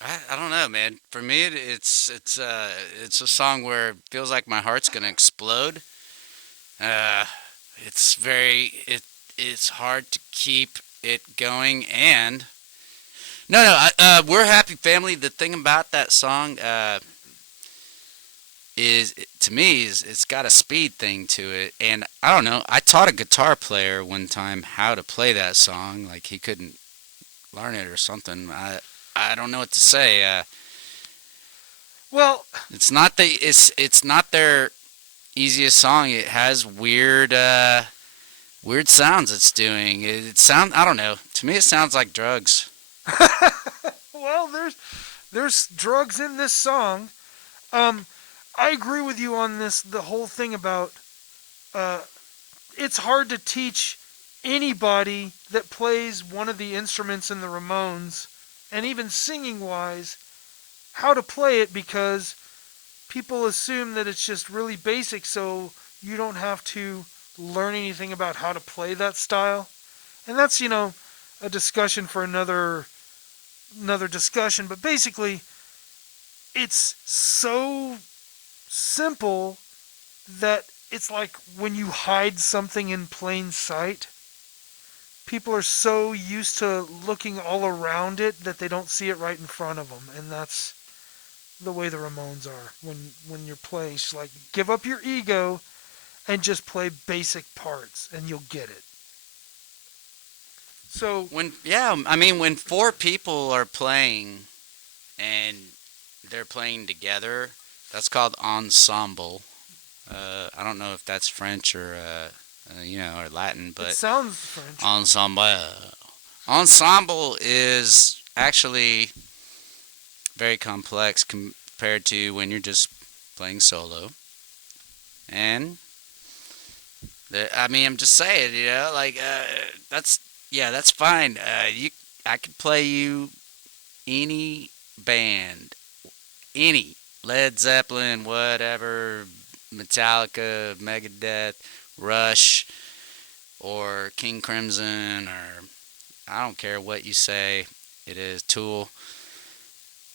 I don't know, man. For me, it's a song where it feels like my heart's gonna explode. It's hard to keep it going, and we're a happy family. The thing about that song is to me is it's got a speed thing to it, and I don't know. I taught a guitar player one time how to play that song. Like he couldn't learn it or something. I don't know what to say. Well, it's not their easiest song. It has weird sounds it's doing. I don't know. To me, it sounds like drugs. well, there's drugs in this song. I agree with you on this. The whole thing about it's hard to teach anybody that plays one of the instruments in the Ramones, and even singing wise, how to play it because people assume that it's just really basic, so you don't have to learn anything about how to play that style. And that's, a discussion for another discussion, but basically it's so simple that it's like when you hide something in plain sight. People are so used to looking all around it that they don't see it right in front of them, and that's the way the Ramones are. When you're playing, it's like give up your ego and just play basic parts, and you'll get it. So when 4 people are playing and they're playing together, that's called ensemble. I don't know if that's French or or Latin, It but sounds French. ensemble. Ensemble is actually very complex compared to when you're just playing solo. And I mean, I'm just saying, like that's that's fine. I could play you any band, any Led Zeppelin, whatever, Metallica, Megadeth, Rush, or King Crimson, or I don't care what you say. It is Tool,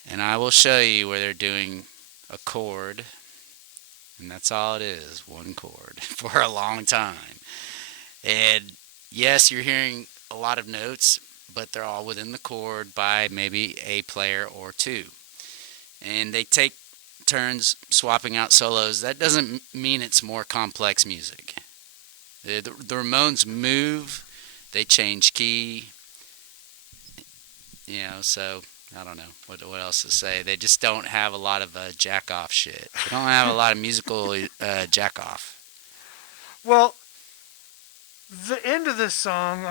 and I will show you where they're doing a chord, and that's all it is, one chord for a long time. And yes, you're hearing a lot of notes, but they're all within the chord by maybe a player or two. And they take turns swapping out solos. That doesn't mean it's more complex music. The Ramones move, they change key, so I don't know what else to say. They just don't have a lot of jack off shit. They don't have a lot of musical jack off. Well, the end of this song,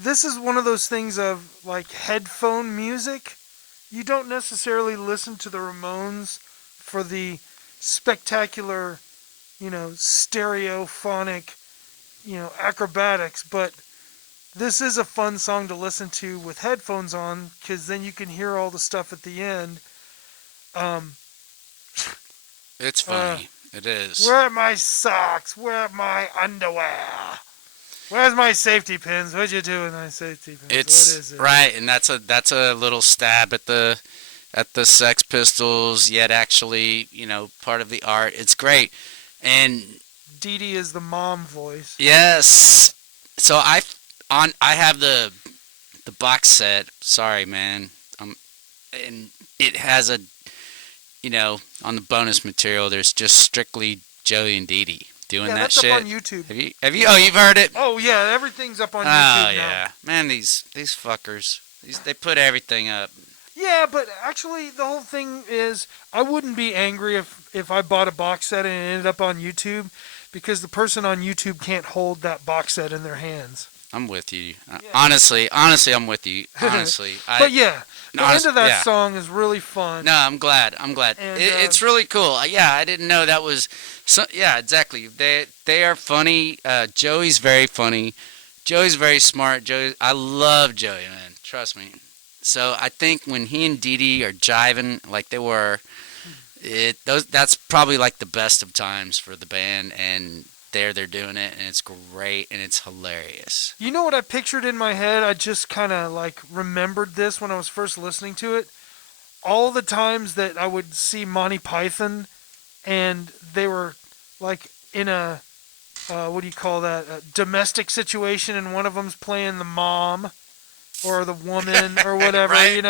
this is one of those things of like headphone music. You don't necessarily listen to the Ramones for the spectacular, stereophonic, acrobatics, but this is a fun song to listen to with headphones on because then you can hear all the stuff at the end. It's funny. It is. Where are my socks? Where are my underwear? Where's my safety pins? What'd you do with my safety pins? It's what is it? right, and that's a little stab at the Sex Pistols, yet actually, part of the art. It's great. And Dee Dee is the mom voice. yes. So I have the box set. Sorry, man. And it has on the bonus material there's just strictly Joey and Dee Dee doing that that's shit. up on YouTube. Have you? Oh, you've heard it? Oh yeah, everything's up on Oh YouTube now. yeah. Man, these fuckers. They put everything up. Yeah, but actually the whole thing is I wouldn't be angry if I bought a box set and it ended up on YouTube because the person on YouTube can't hold that box set in their hands. I'm with you. Yeah. Honestly, I'm with you. Honestly. But yeah, the end of that song is really fun. No, I'm glad. And, it's really cool. Yeah, I didn't know that was. Yeah, exactly. They are funny. Joey's very funny. Joey's very smart. I love Joey, man. Trust me. So I think when he and Dee Dee are jiving like they were, that's probably like the best of times for the band, and they're doing it, and it's great, and it's hilarious. You know what I pictured in my head? I just kind of like remembered this when I was first listening to it. All the times that I would see Monty Python, and they were like in a what do you call that? A domestic situation, and one of them's playing the mom or the woman or whatever. Right.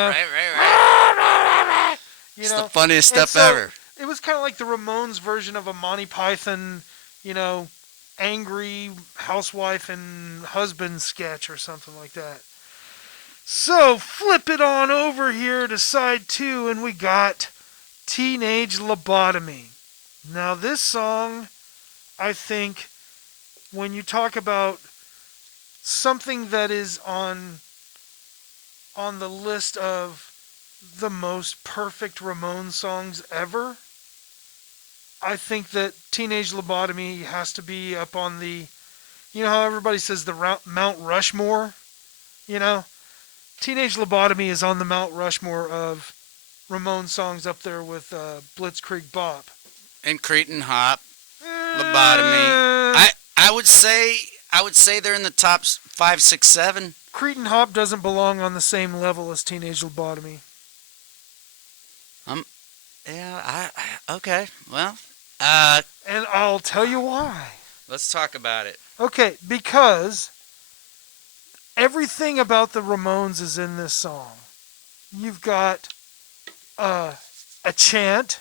It's the funniest stuff ever. It was kind of like the Ramones version of a Monty Python, angry housewife and husband sketch or something like that. So flip it on over here to side 2 and we got Teenage Lobotomy. Now this song, I think when you talk about something that is on the list of the most perfect Ramones songs ever, I think that Teenage Lobotomy has to be up on the, how everybody says the Mount Rushmore, Teenage Lobotomy is on the Mount Rushmore of Ramones songs up there with Blitzkrieg Bop. And Cretin Hop, Lobotomy. I would say they're in the top 5, 6, 7. Cretin Hop doesn't belong on the same level as Teenage Lobotomy. Yeah, okay, well. And I'll tell you why. Let's talk about it. Okay, because everything about the Ramones is in this song. You've got a chant,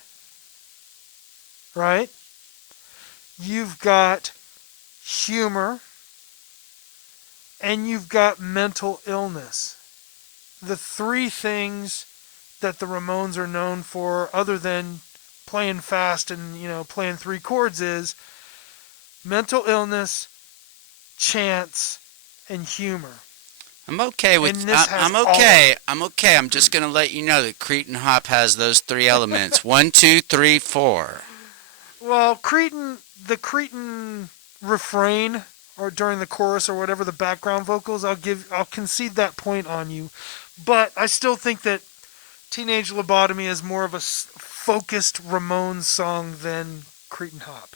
right? You've got humor, and you've got mental illness. The 3 things that the Ramones are known for, other than playing fast and, playing three chords is mental illness, chance, and humor. I'm okay with. And this has I'm all okay. I'm okay. I'm just gonna let you know that Cretan Hop has those three elements. 1, 2, 3, 4. Well, the Cretan refrain, or during the chorus or whatever the background vocals, I'll concede that point on you. But I still think that Teenage Lobotomy is more of a focused Ramones song than Cretan Hop.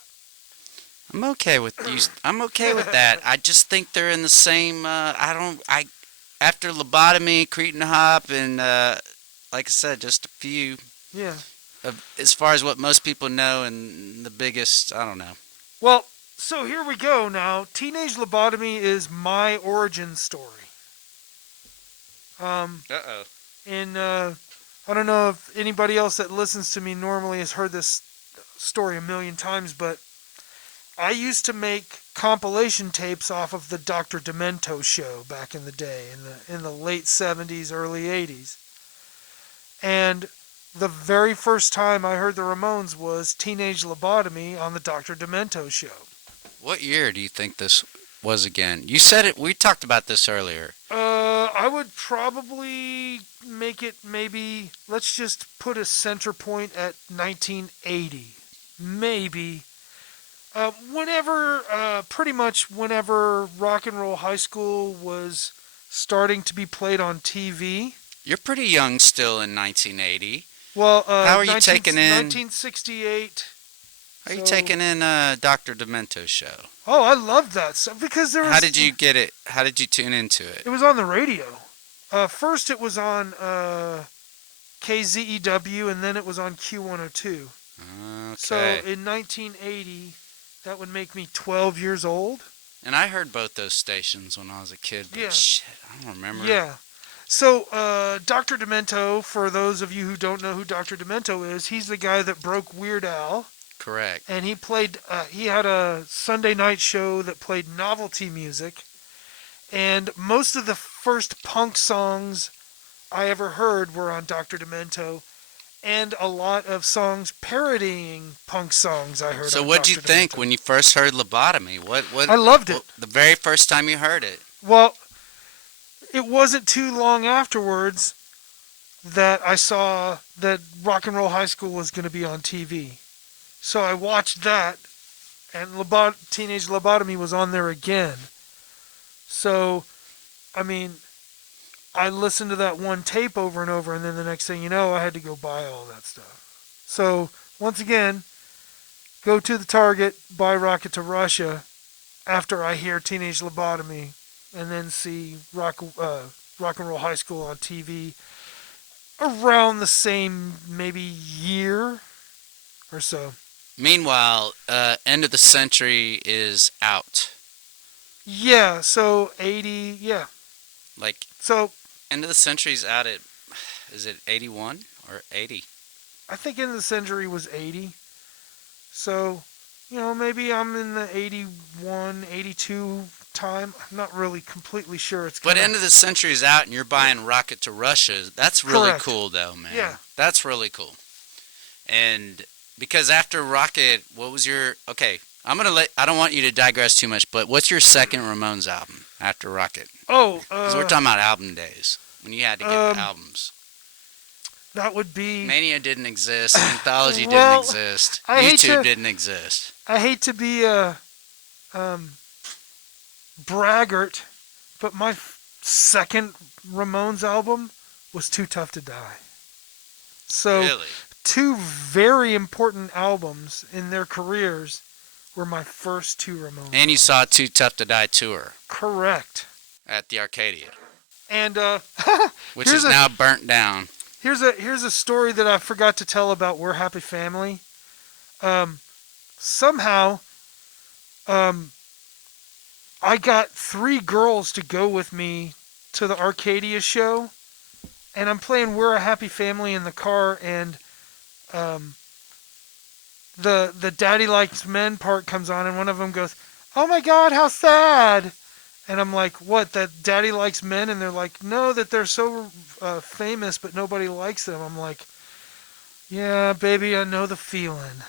I'm okay with you. I'm okay with that. I just think they're in the same. After Lobotomy, Cretan Hop, and like I said, just a few. Yeah. As far as what most people know, and the biggest, I don't know. Well, so here we go now. Teenage Lobotomy is my origin story. Uh-oh. And I don't know if anybody else that listens to me normally has heard this story a million times, but I used to make compilation tapes off of the Dr. Demento show back in the day, in the late 70s, early 80s. And the very first time I heard the Ramones was Teenage Lobotomy on the Dr. Demento show. What year do you think this was again? You said it. We talked about this earlier. I would probably make it maybe, let's just put a center point at 1980. Maybe. Pretty much whenever Rock and Roll High School was starting to be played on TV. You're pretty young still in 1980. Well, how are you taking in 1968? How are you taking in Dr. Demento's show? Oh, I loved that stuff because there was. How did you get it? How did you tune into it? It was on the radio. First, it was on KZEW, and then it was on Q102. Okay. So in 1980, that would make me 12 years old. And I heard both those stations when I was a kid, but shit, I don't remember. Yeah. So, Dr. Demento, for those of you who don't know who Dr. Demento is, he's the guy that broke Weird Al. Correct. And he had a Sunday night show that played novelty music. And most of the first punk songs I ever heard were on Dr. Demento. And a lot of songs parodying punk songs I heard. So on what'd you Dr. think Demento. when you first heard Lobotomy? What? I loved it. The very first time you heard it. Well, it wasn't too long afterwards that I saw that Rock and Roll High School was going to be on TV. So I watched that, and Teenage Lobotomy was on there again. So, I mean, I listened to that one tape over and over, and then the next thing you know, I had to go buy all that stuff. So, once again, go to the Target, buy Rocket to Russia after I hear Teenage Lobotomy, and then see Rock and Roll High School on TV around the same maybe year or so. Meanwhile, End of the Century is out. Yeah, so 80, yeah. Like, So End of the Century's out at, is it 81 or 80? I think End of the Century was 80. So, maybe I'm in the 81, 82 time. I'm not really completely sure. But End of the Century's out and you're buying Rocket to Russia. That's really cool, though, man. Yeah. That's really cool. And because after Rocket, what was your... Okay, I don't want you to digress too much, but what's your second Ramones album after Rocket? Oh, Because we're talking about album days, when you had to get albums. That would be... Mania didn't exist. Anthology didn't exist. YouTube didn't exist. I hate to be a braggart, but my second Ramones album was Too Tough to Die. So, Really? two very important albums in their careers were my first two Ramones. And you saw Too Tough to Die tour. Correct. At the Arcadia. And which is now burnt down. Here's a story that I forgot to tell about We're Happy Family. Somehow, I got 3 girls to go with me to the Arcadia show, and I'm playing We're a Happy Family in the car, and the Daddy Likes Men part comes on, and one of them goes, "Oh my God, how sad!" And I'm like, "What? That Daddy Likes Men?" And they're like, "No, that they're so famous, but nobody likes them." I'm like, Yeah, baby, I know the feeling.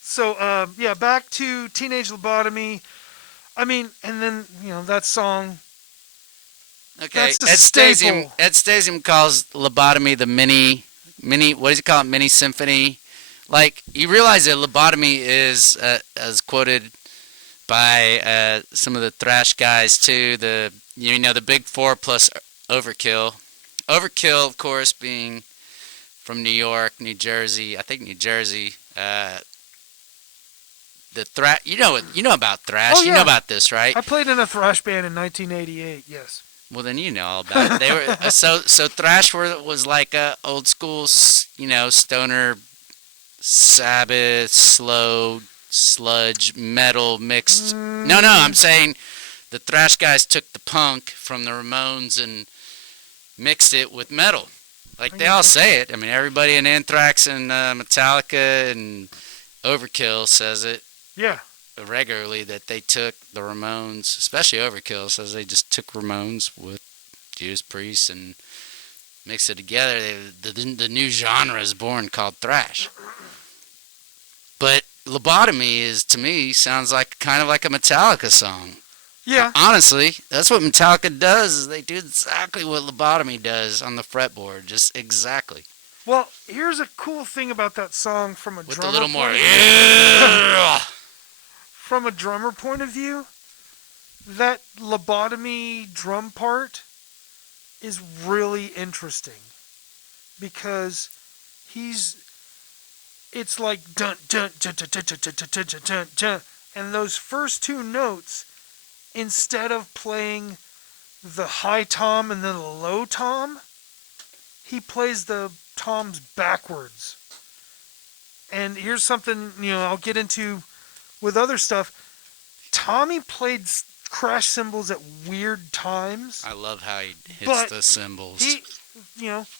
So, yeah, back to Teenage Lobotomy. I mean, and then, that song, Okay, that's the staple. Ed Stasium calls Lobotomy the mini. What does he call it? Mini symphony. Like you realize that Lobotomy is, as quoted by some of the thrash guys too. The big four plus Overkill. Overkill, of course, being from New York, New Jersey. I think New Jersey. The thrash. You know about thrash. Oh, You know yeah. about this, right? I played in a thrash band in 1988, yes. Well, then you know all about it. They were so thrash was like a old school, stoner, Sabbath, slow, sludge, metal mixed. No, I'm saying the thrash guys took the punk from the Ramones and mixed it with metal. Like they all say it. I mean, everybody in Anthrax and Metallica and Overkill says it Yeah. regularly that they took the Ramones, especially Overkill says they just took Ramones with Judas Priest and mixed it together. The new genre is born called thrash. But Lobotomy is, to me, sounds like kind of like a Metallica song. Yeah. Honestly, that's what Metallica does. Is they do exactly what Lobotomy does on the fretboard, just exactly. Well, here's a cool thing about that song from a With drummer a little more, point yeah. from a drummer point of view. That Lobotomy drum part is really interesting because it's like dun dun dun dun dun dun dun dun dun dun dun, and those first two notes, instead of playing the high tom and then the low tom, he plays the toms backwards. And here's something I'll get into with other stuff. Tommy played crash cymbals at weird times. I love how he hits But the cymbals.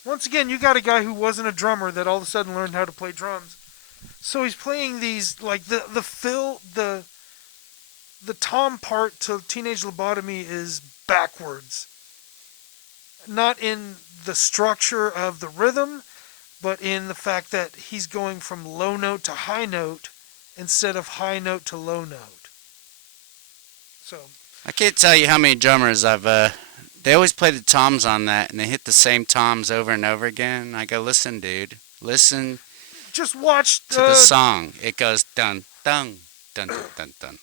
Once again, you got a guy who wasn't a drummer that all of a sudden learned how to play drums. So he's playing these, like the fill, the tom part to Teenage Lobotomy is backwards. Not in the structure of the rhythm, but in the fact that he's going from low note to high note instead of high note to low note. So I can't tell you how many drummers they always play the toms on that, and they hit the same toms over and over again. I go, listen, dude, listen just watch to the song. It goes dun dun dun dun dun dun.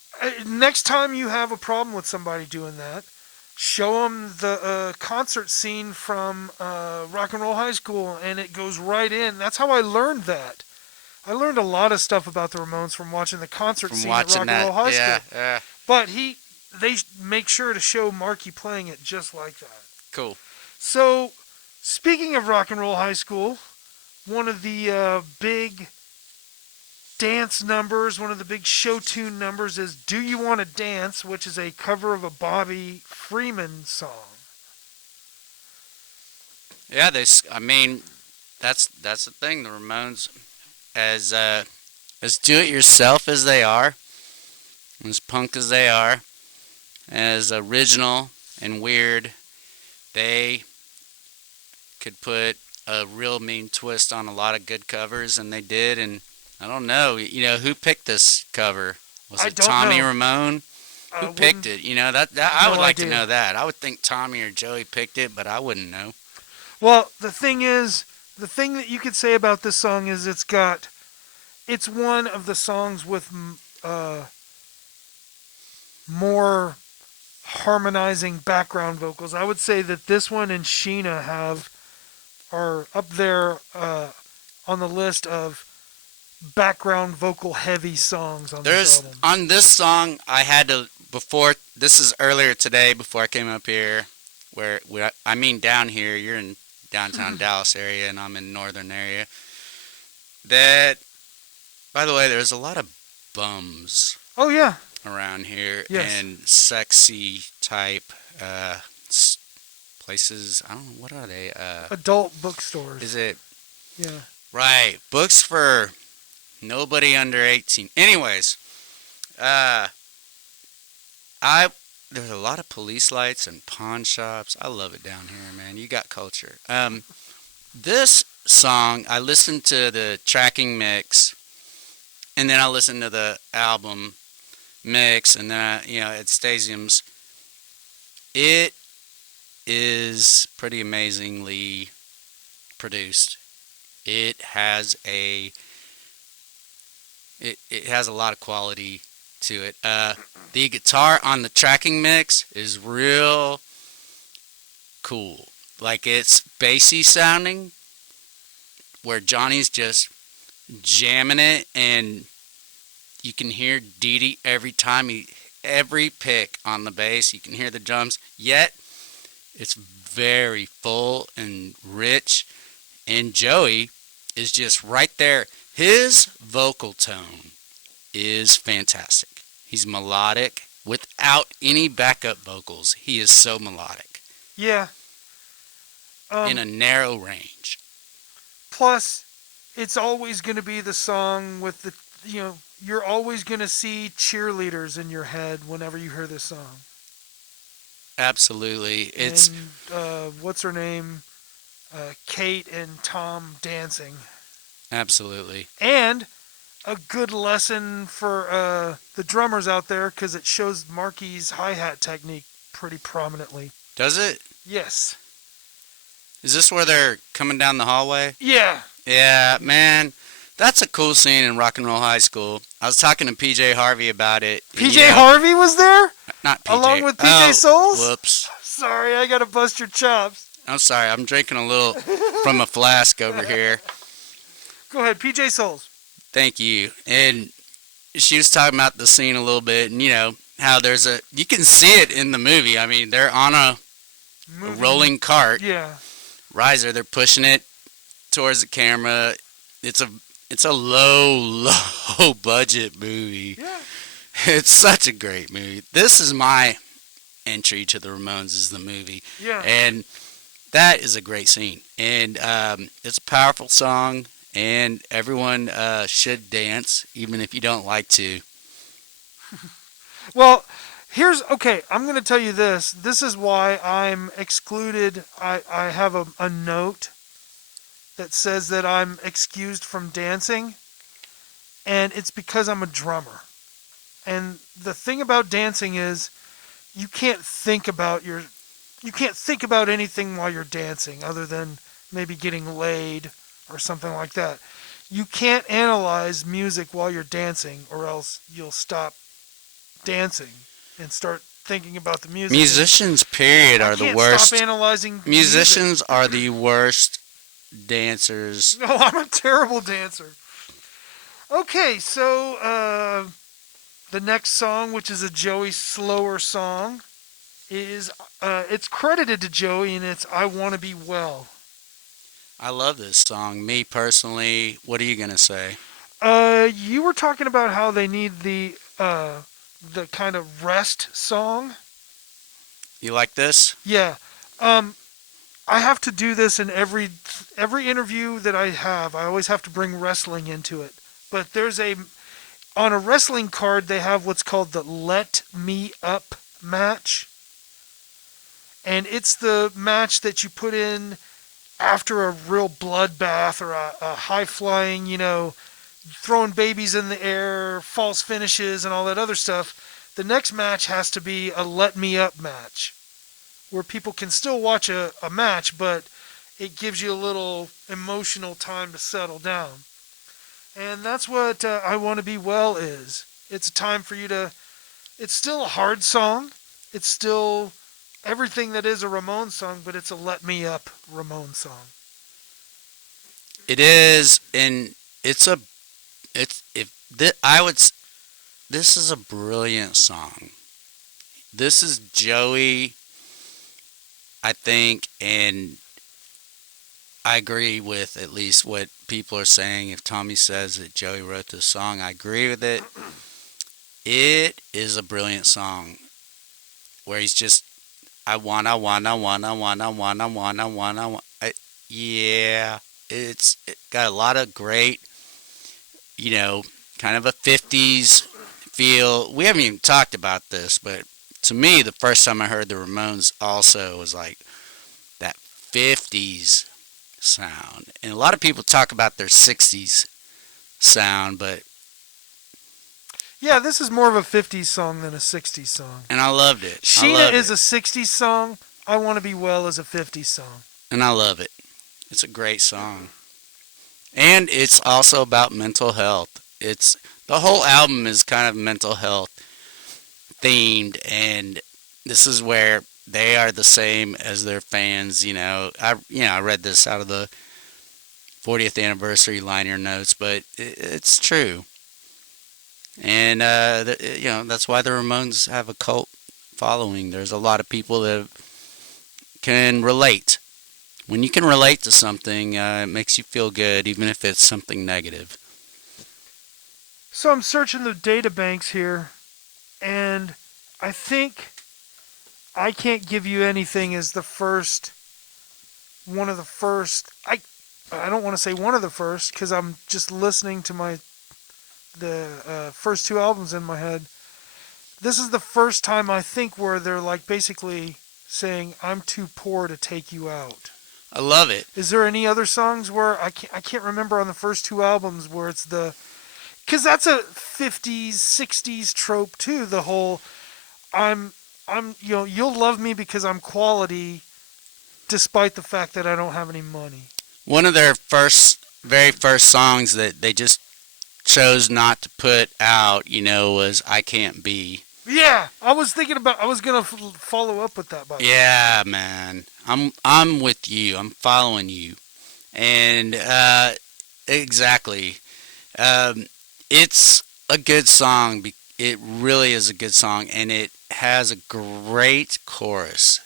Next time you have a problem with somebody doing that, show them the concert scene from Rock and Roll High School, and it goes right in. That's how I learned that. I learned a lot of stuff about the Ramones from watching the concert scene at Rock and Roll High School. Yeah. But they make sure to show Marky playing it just like that. Cool. So, speaking of Rock and Roll High School, one of the big dance numbers, one of the big show tune numbers is Do You Want to Dance, which is a cover of a Bobby Freeman song. Yeah, I mean, that's the thing. The Ramones, as do-it-yourself as they are, as punk as they are, as original and weird, they could put a real mean twist on a lot of good covers, and they did. And I don't know, who picked this cover? Was it Tommy Ramone? Who picked it? That I would like to know that. I would think Tommy or Joey picked it, but I wouldn't know. Well, the thing that you could say about this song is it's one of the songs with more harmonizing background vocals. I would say that this one and Sheena are up there on the list of background vocal heavy songs on this album. On this song, I had to, this is earlier today before I came up here, I mean down here, you're in downtown Dallas area and I'm in northern area. That, by the way, there's a lot of bums. Oh yeah. Around here. Yes. And sexy type places. I don't know, what are they? Adult bookstores. Is it? Yeah. Right. Books for nobody under 18. Anyways, there's a lot of police lights and pawn shops. I love it down here, man. You got culture. This song, I listened to the tracking mix, and then I listened to the album mix, and then at Stasium's. It is pretty amazingly produced. It has it has a lot of quality to it. The guitar on the tracking mix is real cool. Like, it's bassy sounding, where Johnny's just jamming it, and you can hear Dee Dee every pick on the bass. You can hear the drums, yet it's very full and rich, and Joey is just right there. His vocal tone is fantastic. He's melodic without any backup vocals. He is so melodic Yeah. in a narrow range. Plus, it's always going to be the song with the, you're always going to see cheerleaders in your head whenever you hear this song. Absolutely. It's And, what's her name? Kate and Tom dancing. absolutely. And a good lesson for the drummers out there, because it shows Marky's hi-hat technique pretty prominently. Does it? Yes. Is this where they're coming down the hallway? Yeah. Yeah, man. That's a cool scene in Rock and Roll High School. I was talking to PJ Harvey about it. PJ Harvey was there? Not PJ. Along with PJ Souls? Whoops. Sorry, I gotta bust your chops. I'm sorry. I'm drinking a little from a flask over here. Go ahead, PJ Souls. Thank you. And she was talking about the scene a little bit, and how you can see it in the movie. I mean, they're on a rolling cart. Yeah. Riser, they're pushing it towards the camera. It's a low budget movie. Yeah. It's such a great movie. This is my entry to the Ramones, is the movie. Yeah. And that is a great scene. And it's a powerful song, and everyone should dance, even if you don't like to. Well, I'm going to tell you this. This is why I'm excluded. I have a note that says that I'm excused from dancing, and it's because I'm a drummer. And the thing about dancing is you can't think about anything while you're dancing other than maybe getting laid or something like that. You can't analyze music while you're dancing, or else you'll stop dancing and start thinking about the music. Musicians, period, are the worst. Stop analyzing Musicians music. are the worst dancers. No, I'm a terrible dancer. Okay, so the next song, which is a Joey slower song, is it's credited to Joey, and it's "I Want to Be Well." I love this song. Me personally, what are you gonna say? You were talking about how they need the kind of rest song. You like this? Yeah. I have to do this in every interview that I have. I always have to bring wrestling into it. But on a wrestling card, they have what's called the Let Me Up match. And it's the match that you put in after a real bloodbath or a high-flying, throwing babies in the air, false finishes, and all that other stuff. The next match has to be a Let Me Up match, where people can still watch a match, but it gives you a little emotional time to settle down. And that's what I Want to Be Well is. It's a time for you to... It's still a hard song. It's still everything that is a Ramone song, but it's a Let Me Up Ramone song. It is, and this is a brilliant song. This is Joey, I think, and I agree with at least what people are saying. If Tommy says that Joey wrote this song, I agree with it. It is a brilliant song where he's just, yeah, it got a lot of great, kind of a 50s feel. We haven't even talked about this, but to me, the first time I heard the Ramones also was like that 50s sound. And a lot of people talk about their 60s sound, but Yeah, this is more of a 50s song than a 60s song. and I loved it. Sheena is a 60s song. I Want to Be Well is a 50s song. And I love it. It's a great song. And it's also about mental health. It's the whole album is kind of mental health themed, and this is where they are the same as their fans. I read this out of the 40th anniversary liner notes, but it's true. And that's why the Ramones have a cult following. There's a lot of people that can relate. When you can relate to something, it makes you feel good, even if it's something negative. So I'm searching the databanks here, and I think I Can't Give You Anything is one of the first. I don't want to say one of the first because I'm just listening to the first two albums in my head. This is the first time I think where they're like basically saying, "I'm too poor to take you out." I love it. Is there any other songs where I can't remember on the first two albums where it's because that's a 50s 60s trope too, the whole I'm you'll love me because I'm quality despite the fact that I don't have any money. One of their very first songs that they just chose not to put out, was "I Can't Be." Yeah, I was gonna follow up with that. Yeah, man, I'm with you. I'm following you, and exactly. It's a good song. It really is a good song, and it has a great chorus.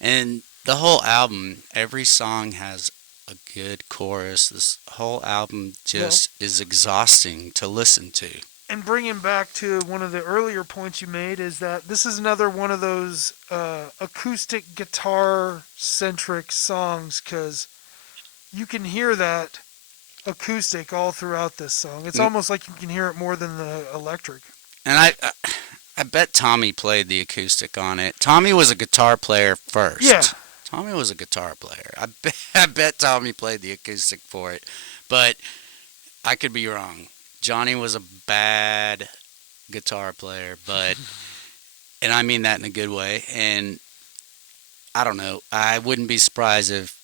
And the whole album, every song has a good chorus. This whole album just is exhausting to listen to. And bringing back to one of the earlier points you made is that this is another one of those acoustic guitar centric songs because you can hear that acoustic all throughout this song. It's almost like you can hear it more than the electric. And I bet Tommy played the acoustic on it. Tommy was a guitar player first. Yeah. Tommy was a guitar player. I bet Tommy played the acoustic for it. But I could be wrong. Johnny was a bad guitar player, and I mean that in a good way. And I don't know. I wouldn't be surprised if,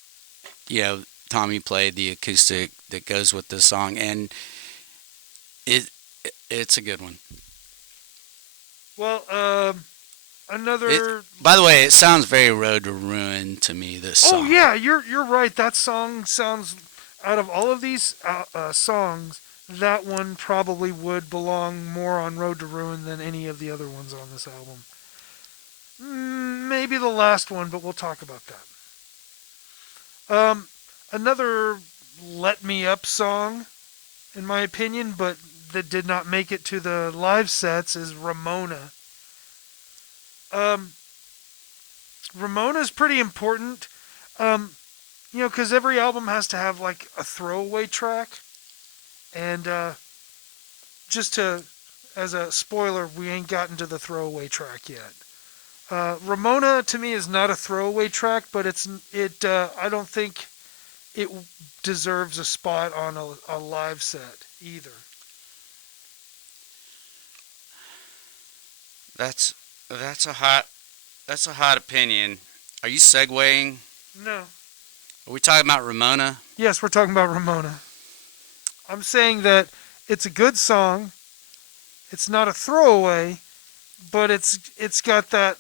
Tommy played the acoustic that goes with this song, and it's a good one. Well, another. By the way, it sounds very Road to Ruin to me. This song. Oh yeah, you're right. That song sounds, out of all of these songs, that one probably would belong more on Road to Ruin than any of the other ones on this album. Maybe the last one, but we'll talk about that. Another Let Me Up song, in my opinion, but that did not make it to the live sets is Ramona. Ramona's pretty important, because every album has to have like a throwaway track. And as a spoiler, we ain't gotten to the throwaway track yet. Ramona to me is not a throwaway track, but I don't think it deserves a spot on a live set either. That's a hot opinion. Are you segueing? No. Are we talking about Ramona? Yes, we're talking about Ramona. I'm saying that it's a good song. It's not a throwaway, but it's got that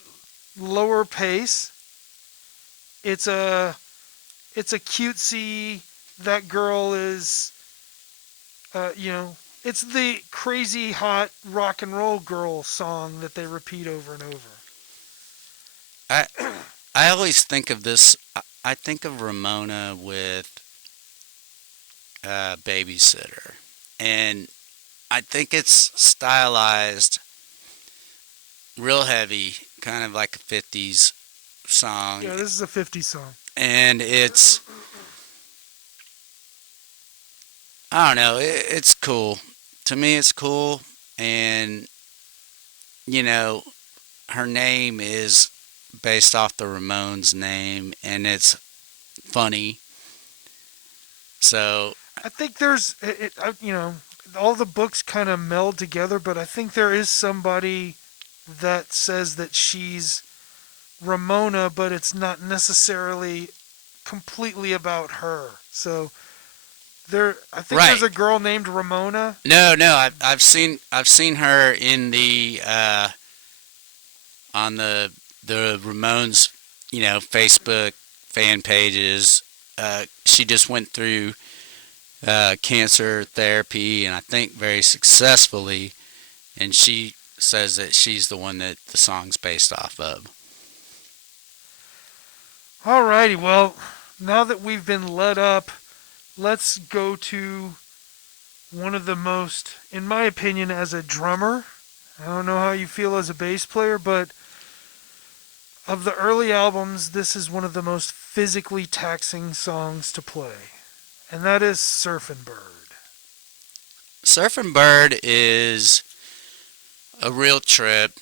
lower pace. It's a cutesy. That girl is, it's the crazy hot rock and roll girl song that they repeat over and over. I always think of this. I think of Ramona with Babysitter, and I think it's stylized real heavy, kind of like a 50s song. Yeah, this is a 50s song. And I don't know, it's cool. To me, it's cool, and, her name is based off the Ramones name, and it's funny. So I think there's, all the books kind of meld together, but I think there is somebody that says that she's Ramona, but it's not necessarily completely about her. So I think there's right. a girl named Ramona. No, I've seen her in the on the Ramones, Facebook fan pages. She just went through cancer therapy, and I think very successfully. And she says that she's the one that the song's based off of. Alrighty, well, now that we've been led up, let's go to one of the most, in my opinion, as a drummer. I don't know how you feel as a bass player, but of the early albums, this is one of the most physically taxing songs to play, and that is Surfin' Bird. Surfing Bird is a real trip.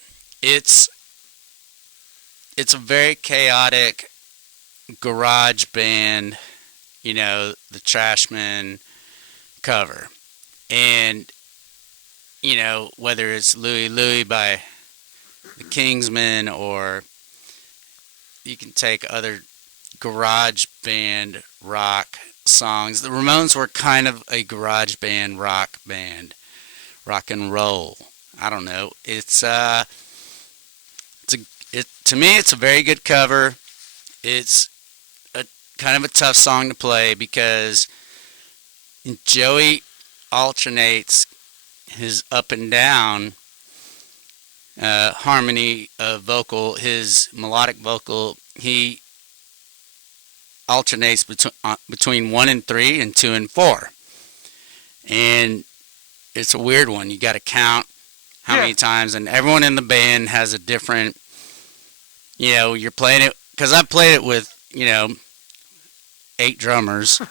It's it's a very chaotic garage band, the Trashmen cover. And, whether it's Louie Louie by the Kingsmen, or you can take other garage band rock songs. The Ramones were kind of a garage band, rock and roll. I don't know. To me it's a very good cover. It's a kind of a tough song to play because Joey alternates his up and down harmony of vocal, his melodic vocal. He alternates between 1 and 3 and 2 and 4. And it's a weird one. You got to count how many times, and everyone in the band has a different, you're playing it, because I played it with, 8 drummers.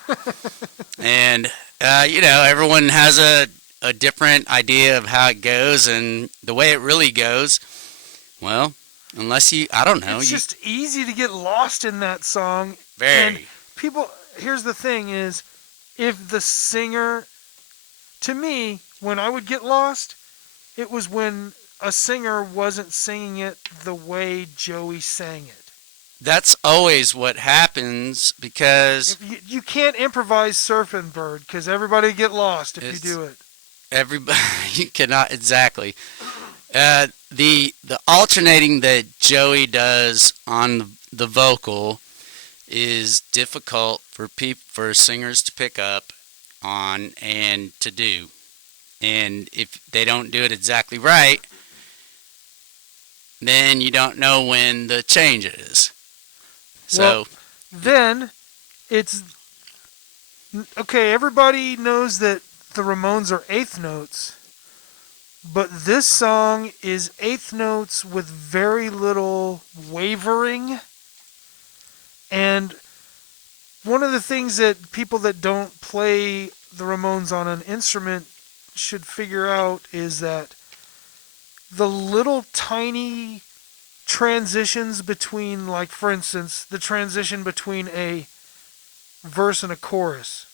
And, everyone has a different idea of how it goes, and the way it really goes, well, I don't know. It's just easy to get lost in that song. Very. And here's the thing is, if the singer, to me, when I would get lost, it was when a singer wasn't singing it the way Joey sang it. That's always what happens, because you can't improvise Surfing Bird, because everybody get lost if you do it. Everybody, you cannot, exactly. The alternating that Joey does on the vocal is difficult for singers to pick up on and to do. And if they don't do it exactly right, then you don't know when the change is. So then it's okay. Everybody knows that the Ramones are eighth notes, but this song is eighth notes with very little wavering. And one of the things that people that don't play the Ramones on an instrument should figure out is that the little tiny transitions between, like, for instance, the transition between a verse and a chorus,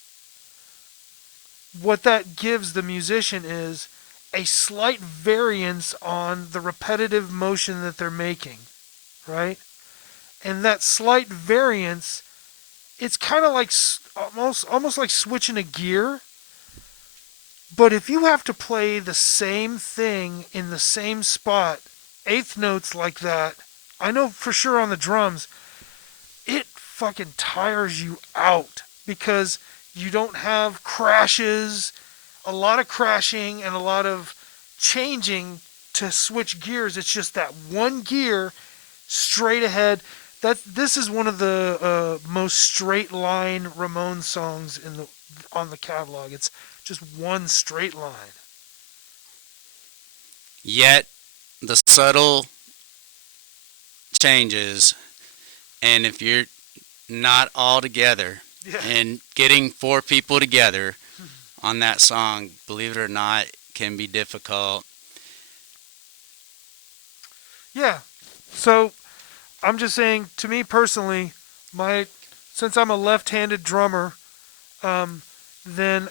what that gives the musician is a slight variance on the repetitive motion that they're making, right? And that slight variance, it's kind of like almost like switching a gear. But if you have to play the same thing in the same spot, eighth notes like that, I know for sure on the drums, it fucking tires you out, because you don't have crashes, a lot of crashing and a lot of changing to switch gears. It's just that one gear straight ahead. This is one of the most straight line Ramone songs on the catalog. It's just one straight line. yet the subtle changes, and if you're not all together, and getting 4 people together on that song, believe it or not, can be difficult. Yeah. So I'm just saying, to me personally, since I'm a left-handed drummer, Then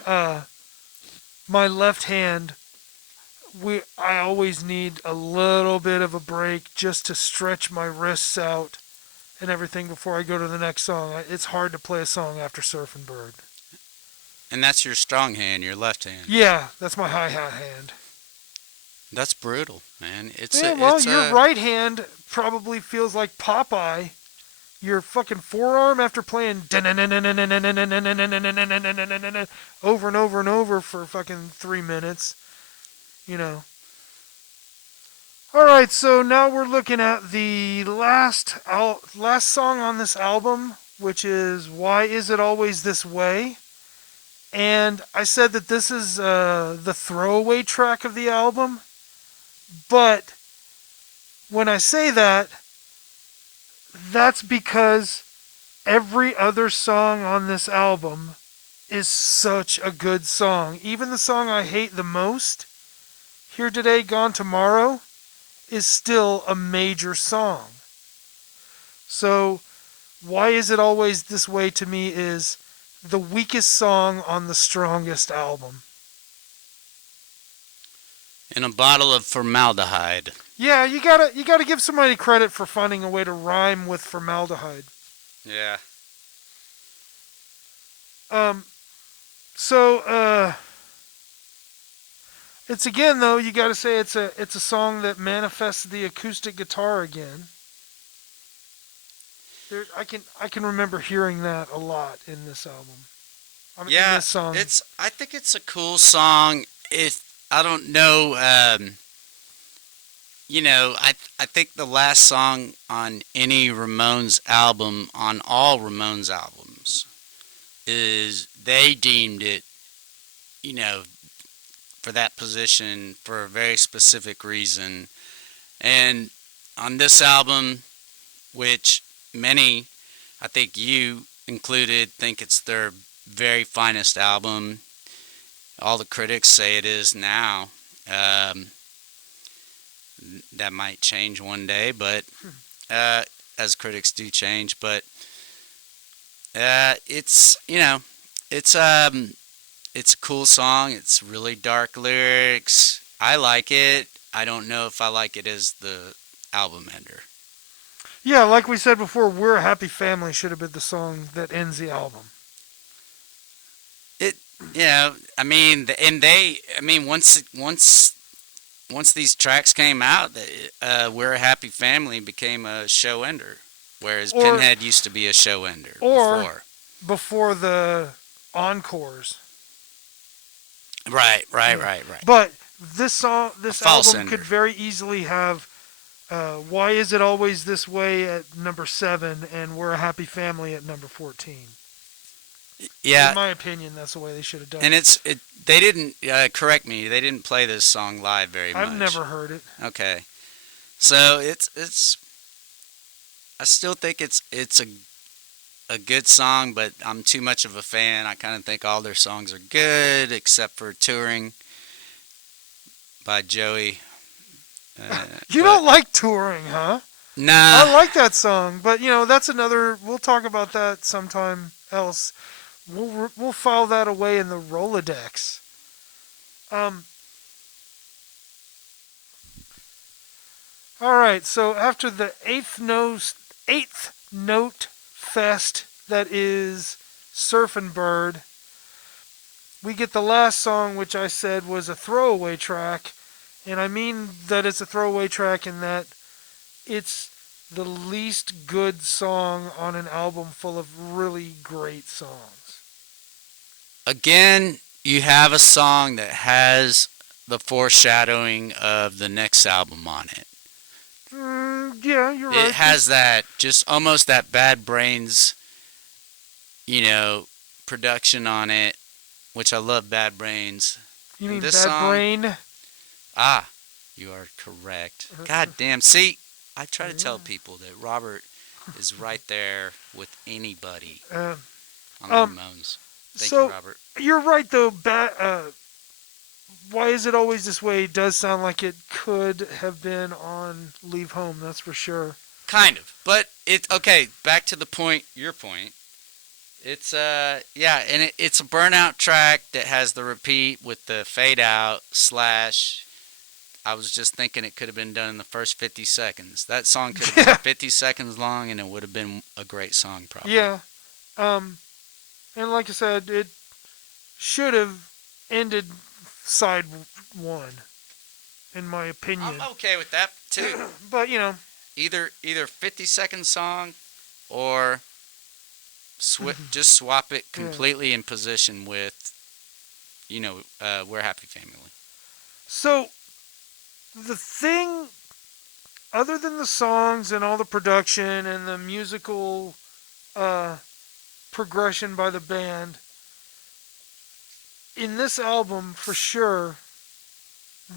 my left hand, I always need a little bit of a break just to stretch my wrists out and everything before I go to the next song. It's hard to play a song after Surfing Bird. And that's your strong hand, your left hand. Yeah, that's my hi-hat hand. That's brutal, man. Your right hand probably feels like Popeye. Your fucking forearm after playing over and over and over for fucking 3 minutes. You know. Alright, so now we're looking at the last song on this album, which is Why Is It Always This Way? And I said that this is the throwaway track of the album. But when I say that, that's because every other song on this album is such a good song. Even the song I hate the most, Here Today, Gone Tomorrow, is still a major song. So, Why Is It Always This Way to me is the weakest song on the strongest album. In a bottle of formaldehyde. Yeah, you gotta give somebody credit for finding a way to rhyme with formaldehyde. Yeah. It's again though, you gotta say it's a song that manifests the acoustic guitar again. I can remember hearing that a lot in this album. In this song. I think it's a cool song. I don't know. I think the last song on any Ramones album, on all Ramones albums, is they deemed it, for that position for a very specific reason. And on this album, which many, I think you included, think it's their very finest album. All the critics say it is now. That might change one day, but as critics do change. But it's a cool song. It's really dark lyrics. I like it. I don't know if I like it as the album ender. Yeah, like we said before, We're a Happy Family should have been the song that ends the album. Once these tracks came out, We're a Happy Family became a show ender, whereas Pinhead used to be a show ender before the encores. Right. But this album could very easily have Why Is It Always This Way at number 7 and We're a Happy Family at number 14. Yeah. In my opinion, that's the way they should have done it. And they didn't, correct me, they didn't play this song live very much. I've never heard it. Okay. So I still think it's a good song, but I'm too much of a fan. I kind of think all their songs are good, except for Touring by Joey. You don't like Touring, huh? Nah. I like that song, but that's another. We'll talk about that sometime else. We'll file that away in the Rolodex. All right. So after the eighth note fest that is Surfin' Bird, we get the last song, which I said was a throwaway track. And I mean that it's a throwaway track in that it's the least good song on an album full of really great songs. Again, you have a song that has the foreshadowing of the next album on it. Yeah, you're right. It has that, just almost that Bad Brains, production on it, which I love Bad Brains. You mean Bad Brain? Ah, you are correct. God damn. See, I try to tell people that Robert is right there with anybody on the Ramones. Thank you, Robert. You're right, though. Why Is It Always This Way does sound like it could have been on Leave Home, that's for sure. Kind of. But okay, back to your point. It's yeah, and it's a burnout track that has the repeat with the fade out slash. I was just thinking it could have been done in the first 50 seconds. That song could have been Yeah, 50 seconds long, and it would have been a great song, probably. yeah. Um, and like I said, it should have ended side one, in my I'm opinion. okay with that too. But you know, Either 50-second song or just swap it yeah. completely in position with We're Happy Family. So the thing, other than the songs and all the production and the musical uh, progression by the band, in this album for sure,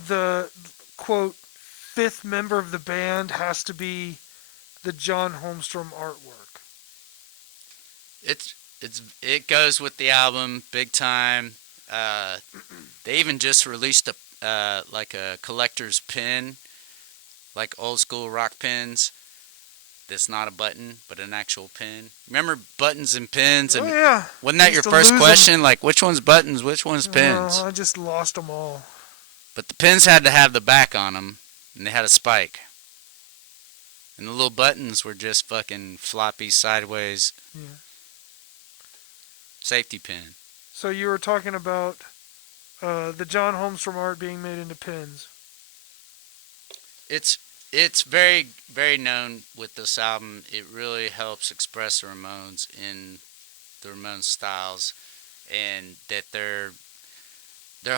the quote fifth member of the band has to be the John Holmstrom artwork. It goes with the album big time. They even just released a like a collector's pin, like old school rock pins. That's not a button, but an actual pin. Remember buttons and pins? Oh And yeah, wasn't that your used to first lose 'em. question? Like, which one's buttons, which one's pins? I just lost them all. But the pins had to have the back on them, and they had a spike. And the little buttons were just fucking floppy sideways Yeah. safety pin. So you were talking about the John Holmstrom art being made into pins. It's very very known with this album. It really helps express the Ramones in the Ramones styles, and that their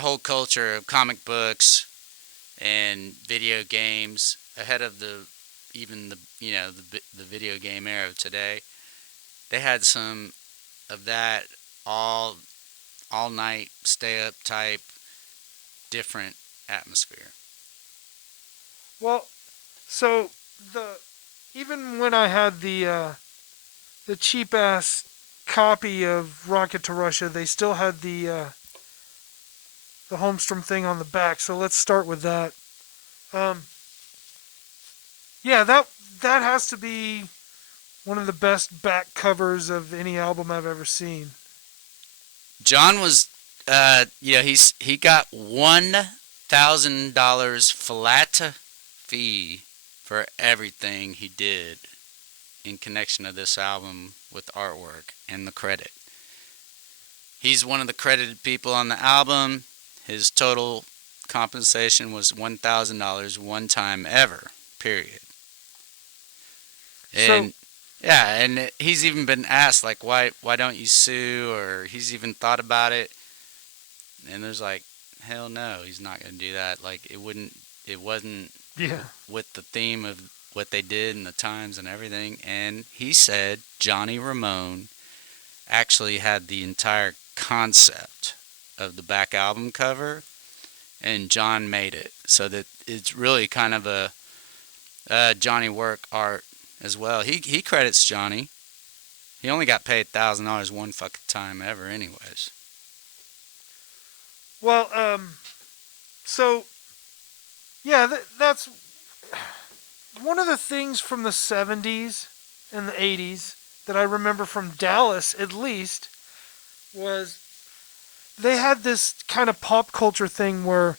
whole culture of comic books and video games ahead of the even the video game era of today. They had some of that all night stay up type different atmosphere. Well, so the even when I had the cheap ass copy of Rocket to Russia, they still had the Holmstrom thing on the back. So let's start with that. Um, yeah, that has to be one of the best back covers of any album I've ever seen. John was he got $1,000 flat fee for everything he did in connection to this album with artwork and the credit. He's one of the credited people on the album. His total compensation was $1,000 one time ever, period. And yeah, and he's even been asked like why don't you sue, or he's even thought about it. And there's like, hell no, he's not going to do that. Like it wasn't Yeah. with the theme of what they did and the times and everything. And he said Johnny Ramone actually had the entire concept of the back album cover, and John made it. So that it's really kind of a Johnny work art as well. He credits Johnny. He only got paid $1,000 one fucking time ever, anyways. Well, so yeah, that's one of the things from the 70s and the 80s that I remember from Dallas, at least, was they had this kind of pop culture thing where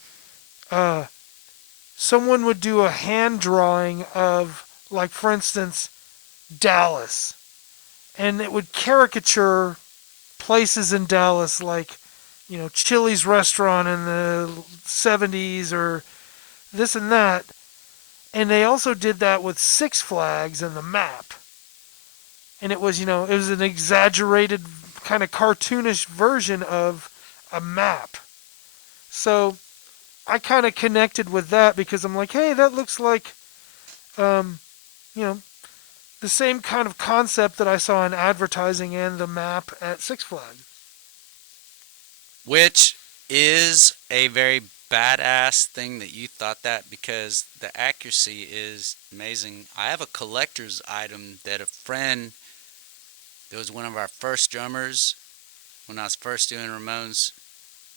someone would do a hand drawing of, like, for instance, Dallas, and it would caricature places in Dallas, like, you know, Chili's restaurant in the 70s or this and that. And they also did that with Six Flags and the map. And it was, you know, it was an exaggerated kind of cartoonish version of a map. So I kind of connected with that because I'm like, hey, that looks like, you know, the same kind of concept that I saw in advertising and the map at Six Flags. Which is a very badass thing that you thought that, because the accuracy is amazing. I have a collector's item that a friend that was one of our first drummers when I was first doing Ramones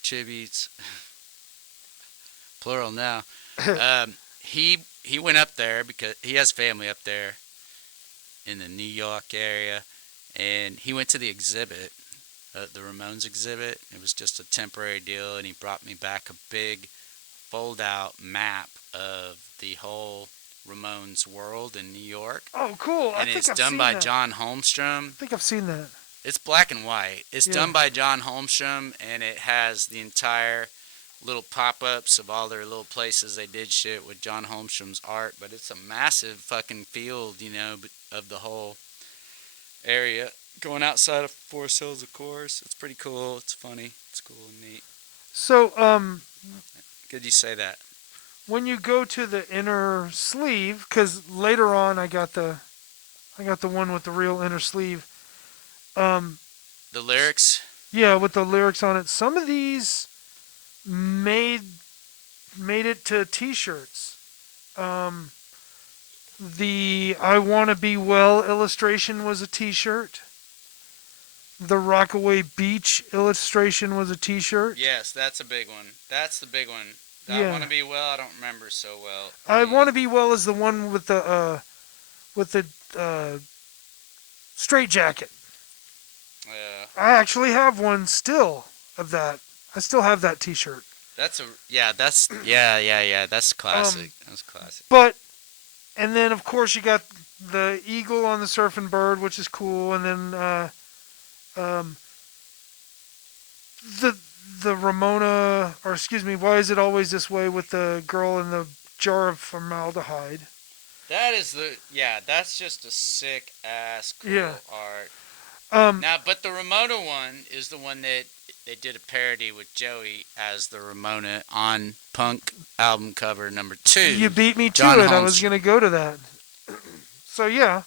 tributes, plural now. He went up there because he has family up there in the New York area, and he went to the exhibit, the Ramones exhibit. It was just a temporary deal, and he brought me back a big fold-out map of the whole Ramones world in New York. Oh, cool. And it's done by John Holmstrom. I think I've seen that. It's black and white. It's Yeah. done by John Holmstrom, and it has the entire little pop-ups of all their little places they did shit with John Holmstrom's art. But it's a massive fucking field, you know, of the whole area. Going outside of Forest Hills, of course. It's pretty cool. It's funny. It's cool and neat. So, Good you say that. when you go to the inner sleeve, because later on I got the one with the real inner sleeve. The lyrics. Yeah, with the lyrics on it. Some of these made it to T-shirts. The "I Wanna Be Well" illustration was a T-shirt. The Rockaway Beach illustration was a T-shirt. Yes, that's a big one. That's the big one. Yeah. I Want to Be Well, I don't remember so well. "I Wanna Be Well" is the one with the straight jacket. I actually have one still of that. I still have that T-shirt. That's classic. That's classic. But, and then of course you got the eagle on the surfing bird, which is cool, and then the Ramona, or excuse me, "Why Is It Always This Way" with the girl in the jar of formaldehyde. That is that's just a sick ass cool art. Now, but the Ramona one is the one that they did a parody with Joey as the Ramona on Punk album cover number 2. You beat me to John it. I Holmstrom. was gonna go to that. So yeah,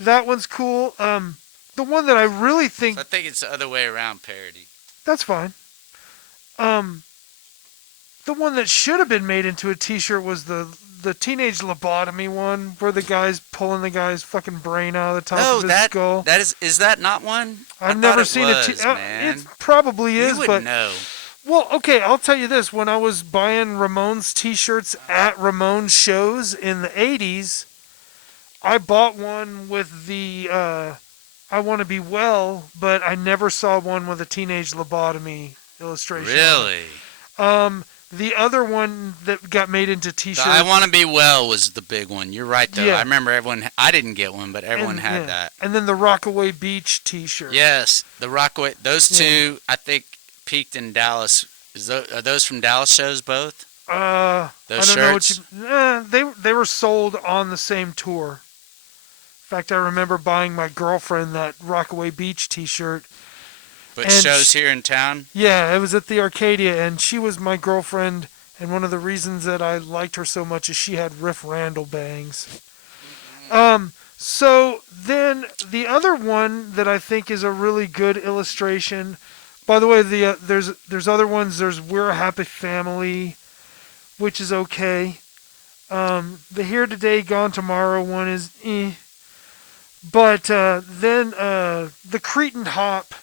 that one's cool. The one that I really think So I think it's the other way around parody. that's fine. The one that should have been made into a T-shirt was the teenage lobotomy one, where the guy's pulling the guy's fucking brain out of the top of his skull. That is that not one? I've never seen it. it. It probably is, You would but know. well, okay. I'll tell you this: when I was buying Ramones T-shirts at Ramones shows in the '80s, I bought one with the "I Want to Be Well," but I never saw one with a teenage lobotomy illustration. Really? The other one that got made into T-shirts. The "I Want to Be Well" was the big one. You're right, though. Yeah. I remember everyone. I didn't get one, but everyone had that. And then the Rockaway Beach T-shirt. Yes, the Rockaway. Those two, I think, peaked in Dallas. Are those from Dallas shows? Both. Those I don't shirts? know what you. They were sold on the same tour. In fact, I remember buying my girlfriend that Rockaway Beach T-shirt. But shows here in town? Yeah, it was at the Arcadia, and she was my girlfriend, and one of the reasons that I liked her so much is she had Riff Randall bangs. So then the other one that I think is a really good illustration, by the way, there's other ones. There's "We're a Happy Family," which is okay. The "Here Today, Gone Tomorrow" one is eh. But then the Cretan Hop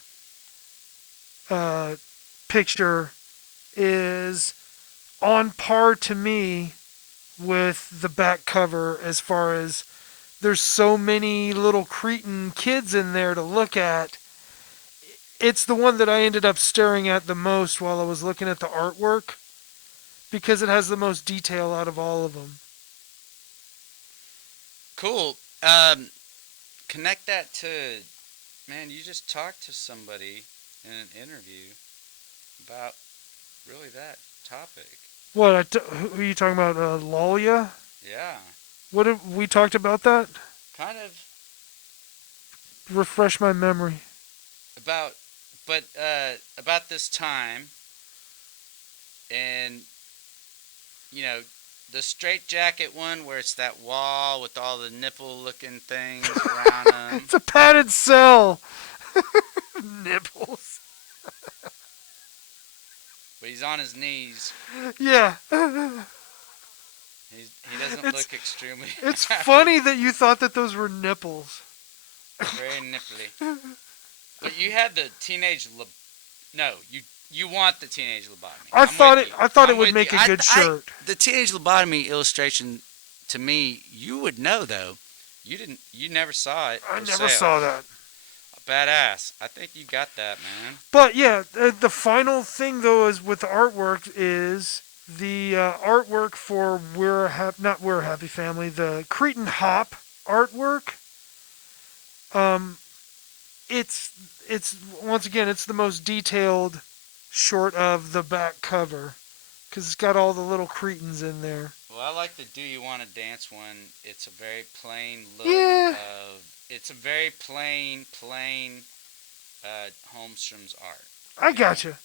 picture is on par to me with the back cover, as far as there's so many little Cretan kids in there to look at. It's the one that I ended up staring at the most while I was looking at the artwork, because it has the most detail out of all of them. Cool. Connect that to, man, you just talked to somebody in an interview about really that topic. What? Who are you talking about? Lalia? Yeah. What have we talked about that? Kind of Refresh my memory. about this time, and the straight jacket one where it's that wall with all the nipple looking things around them. It's a padded cell. Nipples. But he's on his knees. Yeah. He doesn't look extremely It's happy. funny that you thought that those were nipples. Very nipply. But you had the teenage you want the teenage lobotomy. I thought it would make a good shirt. The teenage lobotomy illustration, to me, you would know though. You never saw it. I for never sale. saw that. badass. I think you got that, man. But yeah, the final thing though is with the artwork is the artwork for not We're a Happy Family, the Cretan Hop artwork. Um, it's once again it's the most detailed, short of the back cover, because it's got all the little Cretans in there. Well, I like the Do You Want to Dance one. It's a very plain look Yeah. of. It's a very plain Holmstrom's art. I gotcha.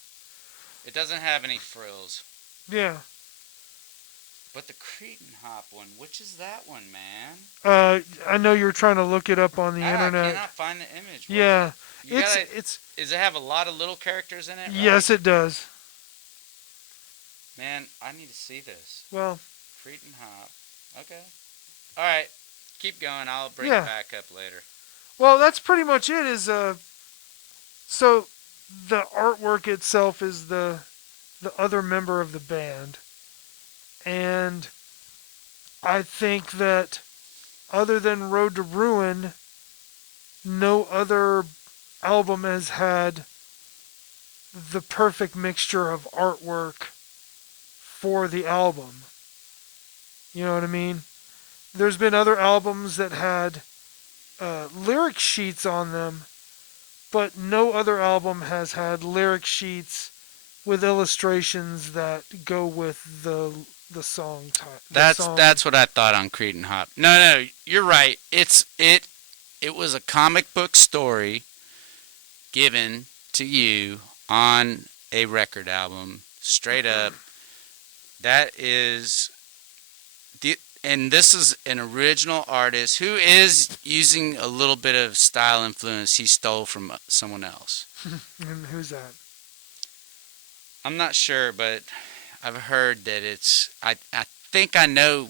It doesn't have any frills. Yeah. But the Cretan Hop one, which is that one, man? I know you're trying to look it up on the internet. I cannot find the image. Yeah. Does it have a lot of little characters in it? Right? Yes, it does. Man, I need to see this. Well, Cretan Hop. Okay. All right. Keep going. I'll bring Yeah. it back up later. well, that's pretty much it. So the artwork itself is the other member of the band, and I think that other than Road to Ruin, no other album has had the perfect mixture of artwork for the album. You know what I mean? There's been other albums that had lyric sheets on them, but no other album has had lyric sheets with illustrations that go with the song type. That's what I thought on Cretan Hop. No, you're right. It was a comic book story given to you on a record album, straight up. That is and this is an original artist who is using a little bit of style influence he stole from someone else. And who's that? I'm not sure, but I've heard that I think I know.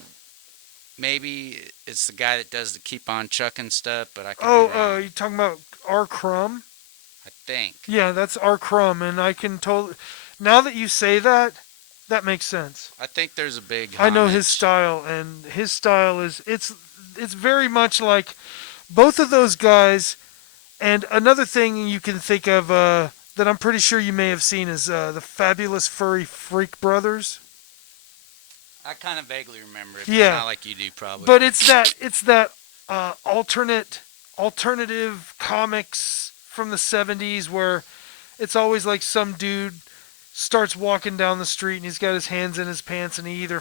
Maybe it's the guy that does the Keep On Chucking stuff, but I can't. You talking about R. Crumb? I think. Yeah, that's R. Crumb, and I can totally. Now that you say that, that makes sense. I think there's a big. I know his homage. style, and his style is it's very much like both of those guys. And another thing you can think of that I'm pretty sure you may have seen is the Fabulous Furry Freak Brothers. I kind of vaguely remember it. But Yeah. Not like you do, probably. But it's that alternative comics from the 70s where it's always like some dude starts walking down the street and he's got his hands in his pants and he either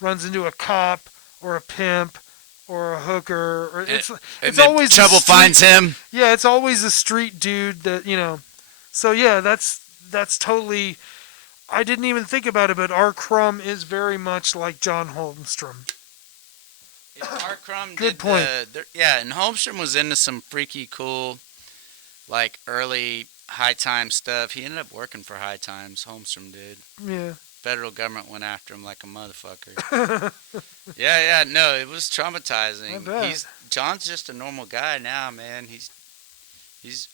runs into a cop or a pimp or a hooker or it's then always trouble finds him. Yeah, it's always a street dude that, So yeah, that's totally. I didn't even think about it, but R. Crumb is very much like John Holmstrom. R. Crumb Good did point. and Holmstrom was into some freaky cool, like early High Times stuff. He ended up working for High Times. Holmstrom did. Yeah. Federal government went after him like a motherfucker. yeah, no, it was traumatizing. I bet. John's just a normal guy now, man. He's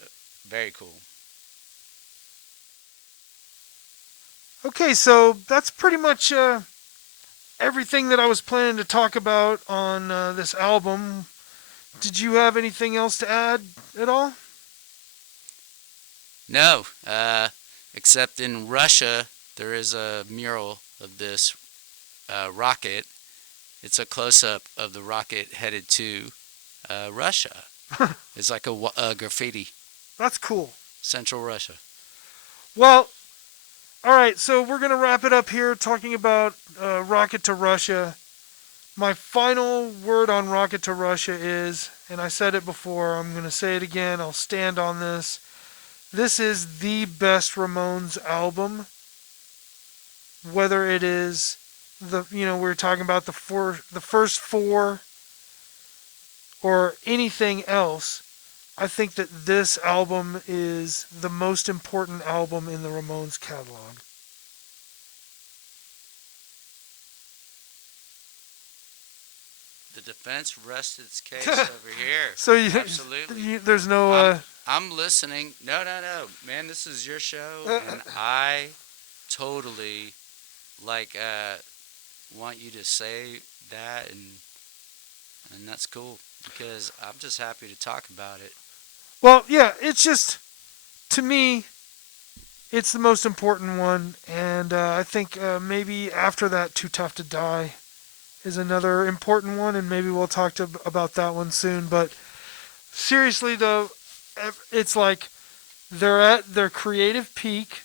very cool. Okay, so that's pretty much everything that I was planning to talk about on this album. Did you have anything else to add at all? No, except in Russia, there is a mural of this rocket. It's a close-up of the rocket headed to Russia. It's like a graffiti. That's cool. Central Russia. Well, all right, so we're going to wrap it up here talking about Rocket to Russia. My final word on Rocket to Russia is, and I said it before, I'm going to say it again, I'll stand on this. This is the best Ramones album. Whether it is we're talking about the first four or anything else, I think that this album is the most important album in the Ramones catalog. The defense rests its case over here. So Absolutely. there's no. I'm listening. No, man. This is your show, and I totally want you to say that, and that's cool because I'm just happy to talk about it. Well, yeah, it's just, to me, it's the most important one, and I think maybe after that, Too Tough to Die is another important one, and maybe we'll talk about that one soon. But seriously, though, it's like they're at their creative peak.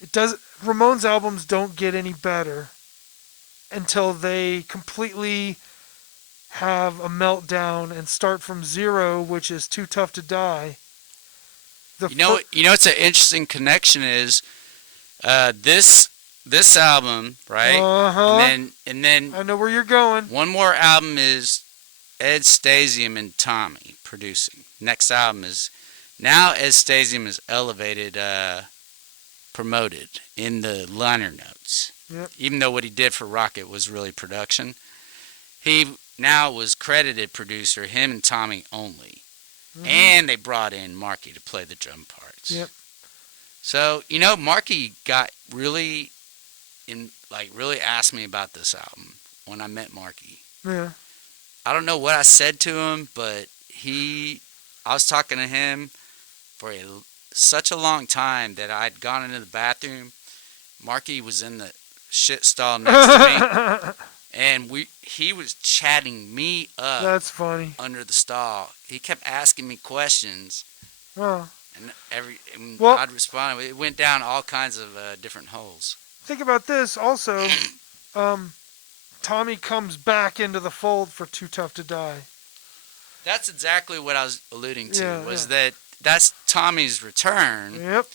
It does. Ramone's albums don't get any better until they completely have a meltdown and start from zero, which is Too Tough to Die. It's an interesting connection is this album, right? And then I know where you're going. one more album is Ed Stasium and Tommy producing. Next album is now Ed Stasium is elevated, promoted in the liner notes. Yep. Even though what he did for Rocket was really production, he now was credited producer, him and Tommy only. Mm-hmm. And they brought in Marky to play the drum parts. Yep. So, Marky got really asked me about this album when I met Marky. Yeah. I don't know what I said to him, but I was talking to him for such a long time that I'd gone into the bathroom. Marky was in the shit stall next to me. And he was chatting me up. That's funny. Under the stall. He kept asking me questions. Well, and I'd respond. It went down all kinds of different holes. Think about this also. Tommy comes back into the fold for Too Tough to Die. That's exactly what I was alluding to. That's Tommy's return. Yep.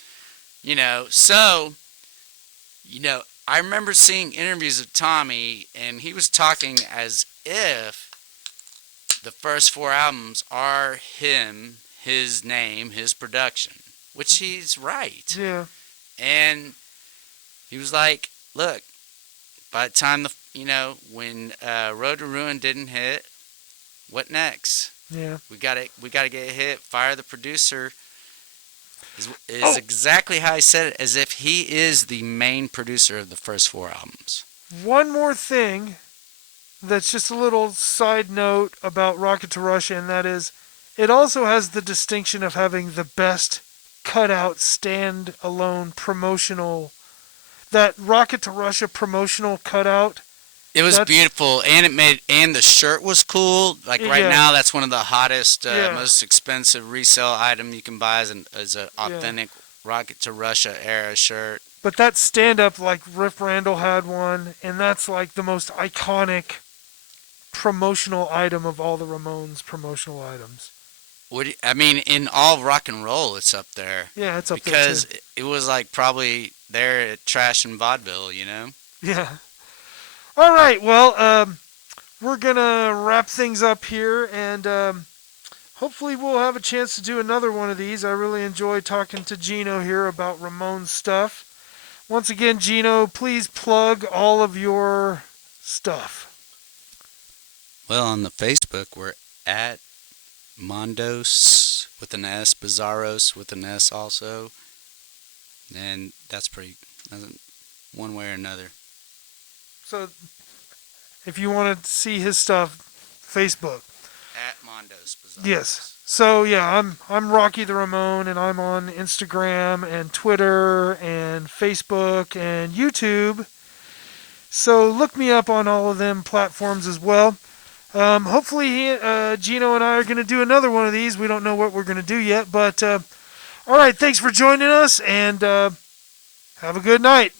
I remember seeing interviews of Tommy, and he was talking as if the first 4 albums are him, his name, his production, which he's right. Yeah. And he was like, look, by the time when Road to Ruin didn't hit, what next? Yeah. We gotta get a hit. Fire the producer. Is exactly how he said it, as if he is the main producer of the first 4 albums. One more thing that's just a little side note about Rocket to Russia, and that is it also has the distinction of having the best cutout stand-alone promotional. That Rocket to Russia promotional cutout. It was beautiful, and the shirt was cool. Like right now, that's one of the hottest, most expensive resale item you can buy as an authentic Rocket to Russia era shirt. But that stand-up, like Riff Randall had one, and that's like the most iconic promotional item of all the Ramones promotional items. In all rock and roll, it's up there. Yeah, it's up there because too. it was like probably there at Trash and Vaudeville, Yeah. All right, well, we're going to wrap things up here, and hopefully we'll have a chance to do another one of these. I really enjoy talking to Gino here about Ramone stuff. Once again, Gino, please plug all of your stuff. Well, on the Facebook, we're at Mondos with an S, Bizarros with an S also. And that's one way or another. So, if you want to see his stuff, Facebook. At Mondos Bizarros. Yes. So yeah, I'm Rocky the Ramone, and I'm on Instagram and Twitter and Facebook and YouTube. So look me up on all of them platforms as well. Hopefully, Gino and I are going to do another one of these. We don't know what we're going to do yet, but all right. Thanks for joining us, and have a good night.